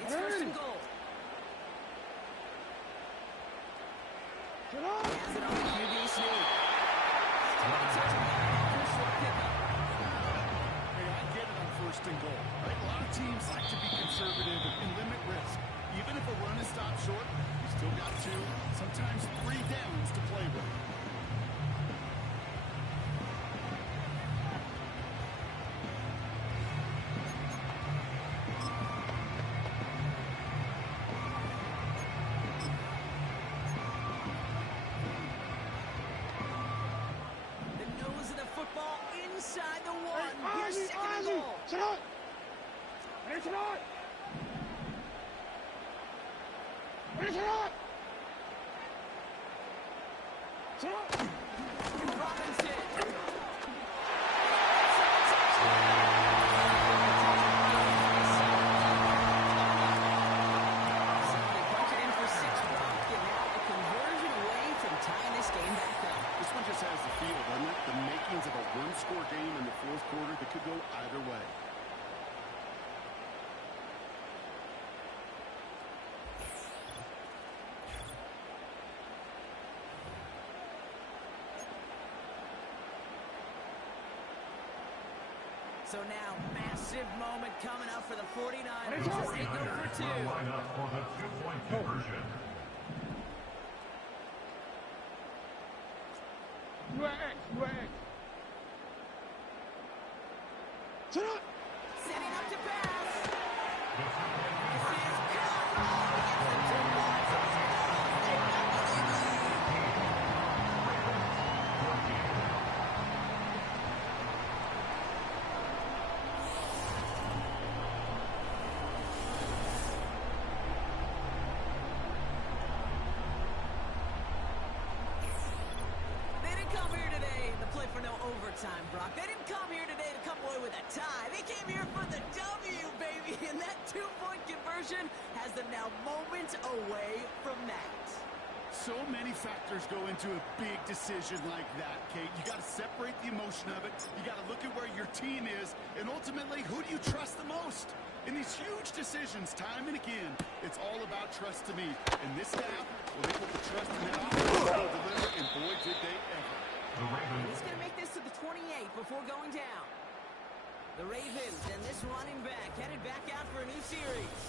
It's 1st and goal. Get off. Has it on the QB sneak. Short pickup. Hey, I get it on 1st and goal. Right? A lot of teams like to be conservative and limit risk. Even if a run is stopped short, you still got 2, sometimes 3 downs to play with. inside the one. Here's second and goal. Sit on. Finish it on. Finish it on. Sit on. Robinson. This one just has the feel, doesn't it? The makings of a one-score game in the fourth quarter that could go either way. So now, massive moment coming up for the 49ers as they go for two. Line up for the two-point conversion. Sit on. Setting up to pass. This is good. Gets the 2 points. They didn't come here today to play for no overtime, Brock. They didn't come here today to come away with a tie. They came here for the W, baby. And that 2-point conversion has them now moments away from that. So many factors go into a big decision like that, Kate. You got to separate the emotion of it. You got to look at where your team is, and ultimately, who do you trust the most? In these huge decisions, time and again, it's all about trust to me. And this staff, well, they put the trust in that offense to deliver, and boy, did they ever. He's going to make this to the 28 before going down. The Ravens and this running back headed back out for a new series.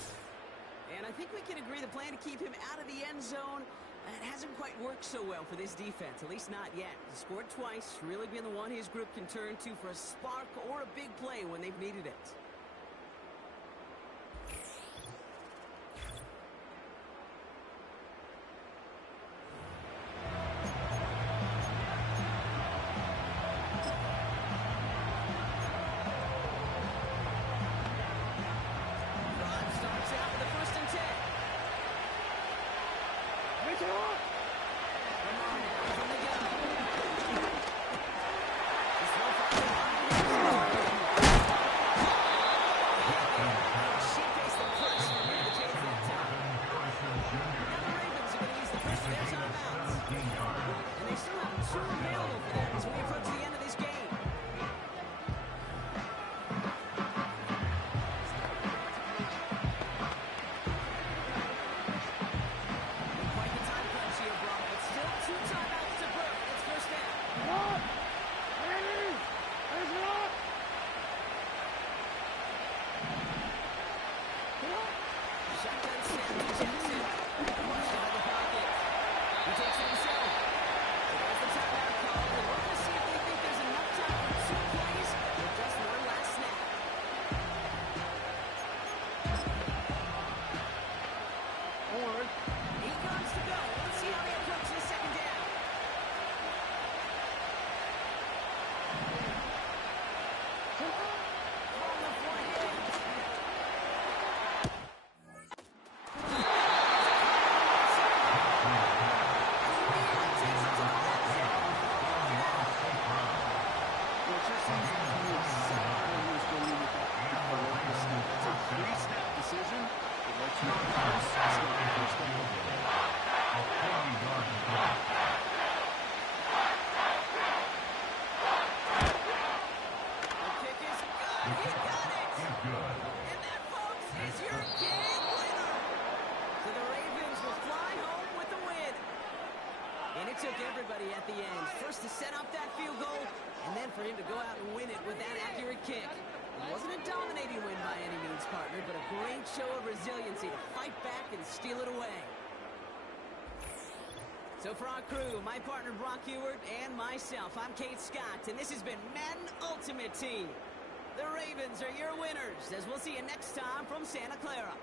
And I think we can agree the plan to keep him out of the end zone, it hasn't quite worked so well for this defense, at least not yet. He scored twice, really been the one his group can turn to for a spark or a big play when they've needed it. Starts out with the 1st and 10. Finish it on. From the gun. This one for she faced the pressure and the chase that time. Now the Ravens are going to use the first of their timeouts. And they still have 2 available for them as we approach the end of this game. Quite the time crunch here, Brock, but still 2 timeouts to burn. It's first down. On. Ready. Finish it on. Shotgun snap to Jackson. Flushed out of the pocket. He takes it himself. There's the timeout call. And we're going to see if they think there's enough time for 2 plays with just one last snap. Don't worry. 8 yards to go. Let's see how they approach this second down. From the 48. Well, it sure seems like he was exactly who was going with that power over the snap. It's a pre-snap decision. It lets you know it's going to be first down. The kick is good. He got it. And that, folks, is your game winner. So the Ravens will fly home with the win. And it took everybody at the end. First to set up that field goal, and then for him to go out and win it with that accurate kick. It wasn't a dominating win by any means, partner, but a great show of resiliency to fight back and steal it away. So for our crew, my partner Brock Ewert and myself, I'm Kate Scott, and this has been Madden Ultimate Team. The Ravens are your winners, as we'll see you next time from Santa Clara.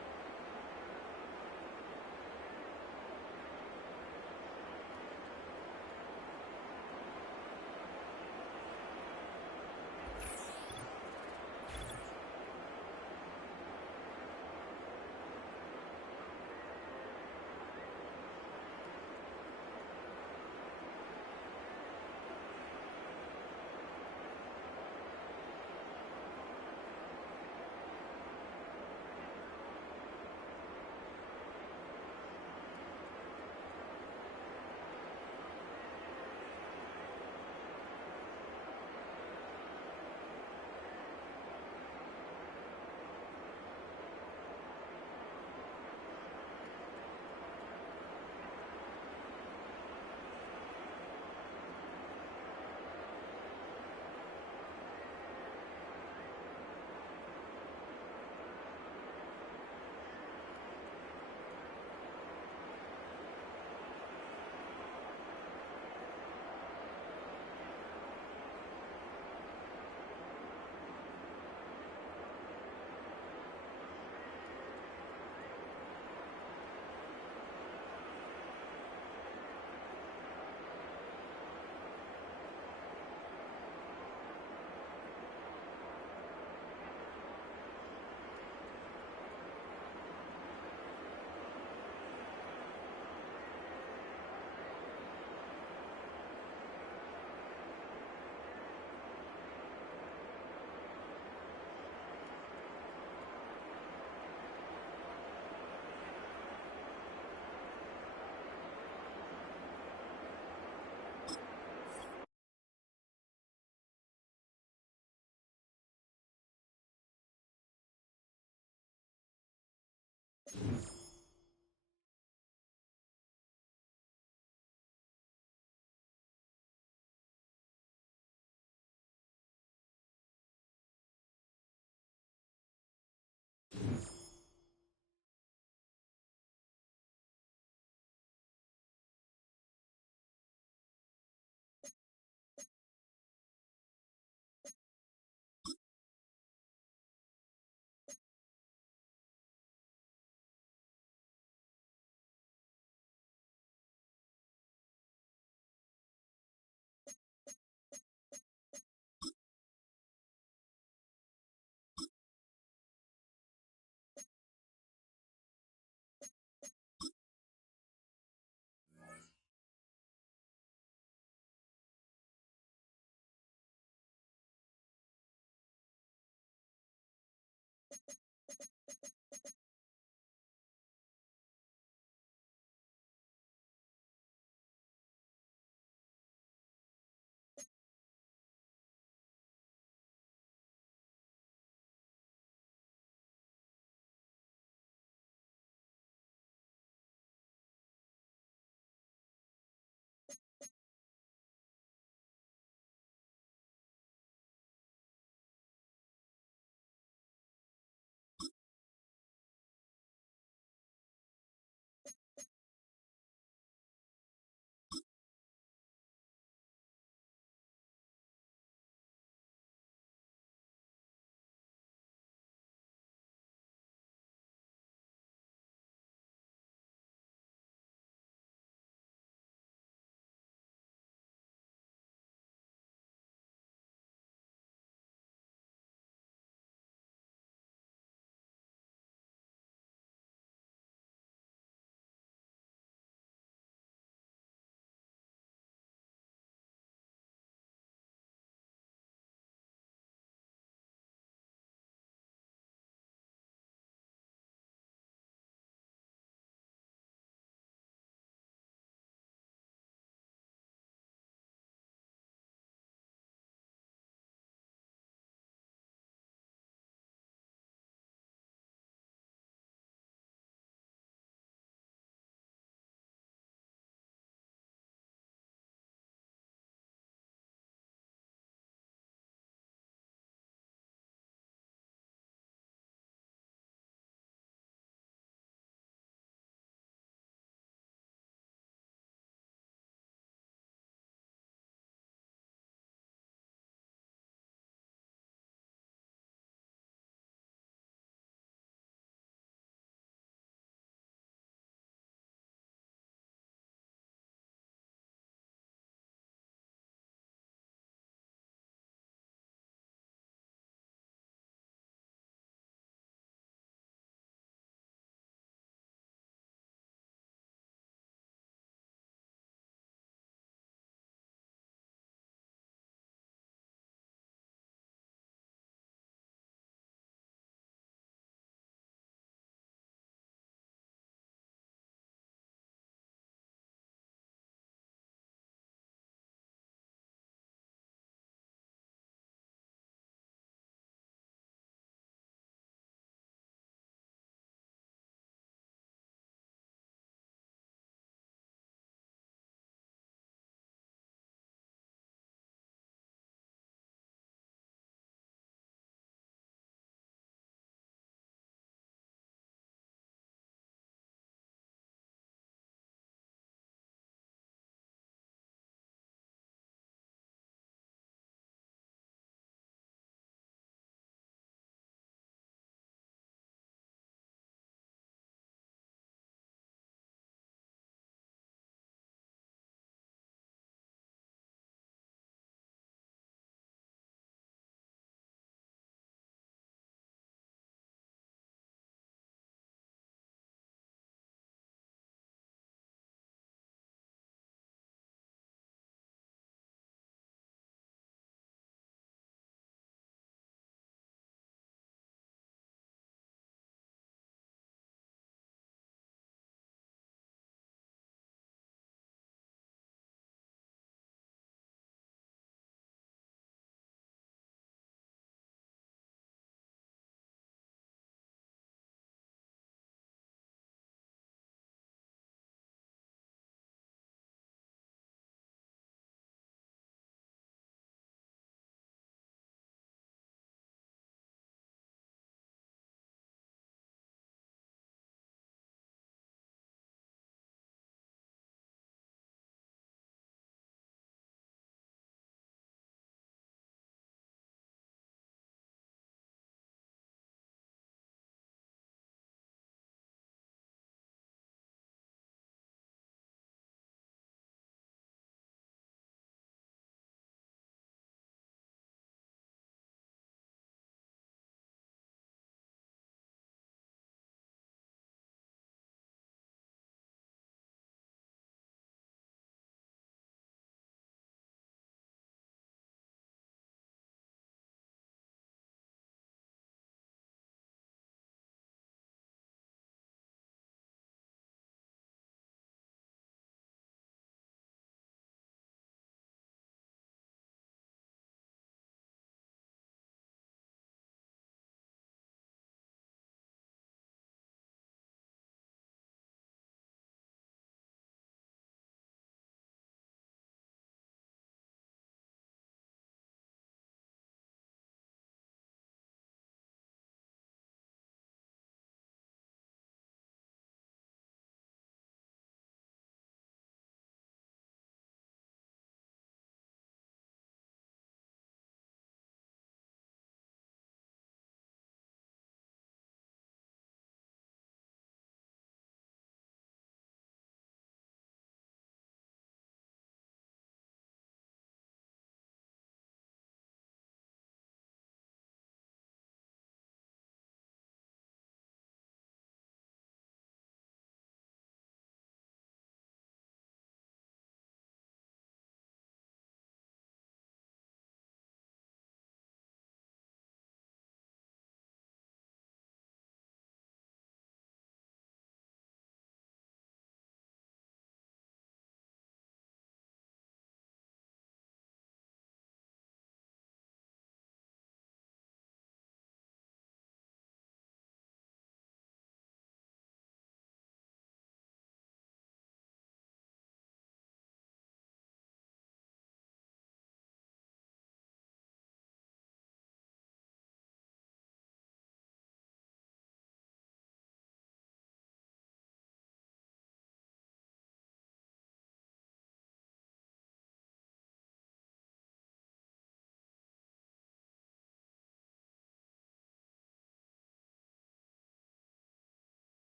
it.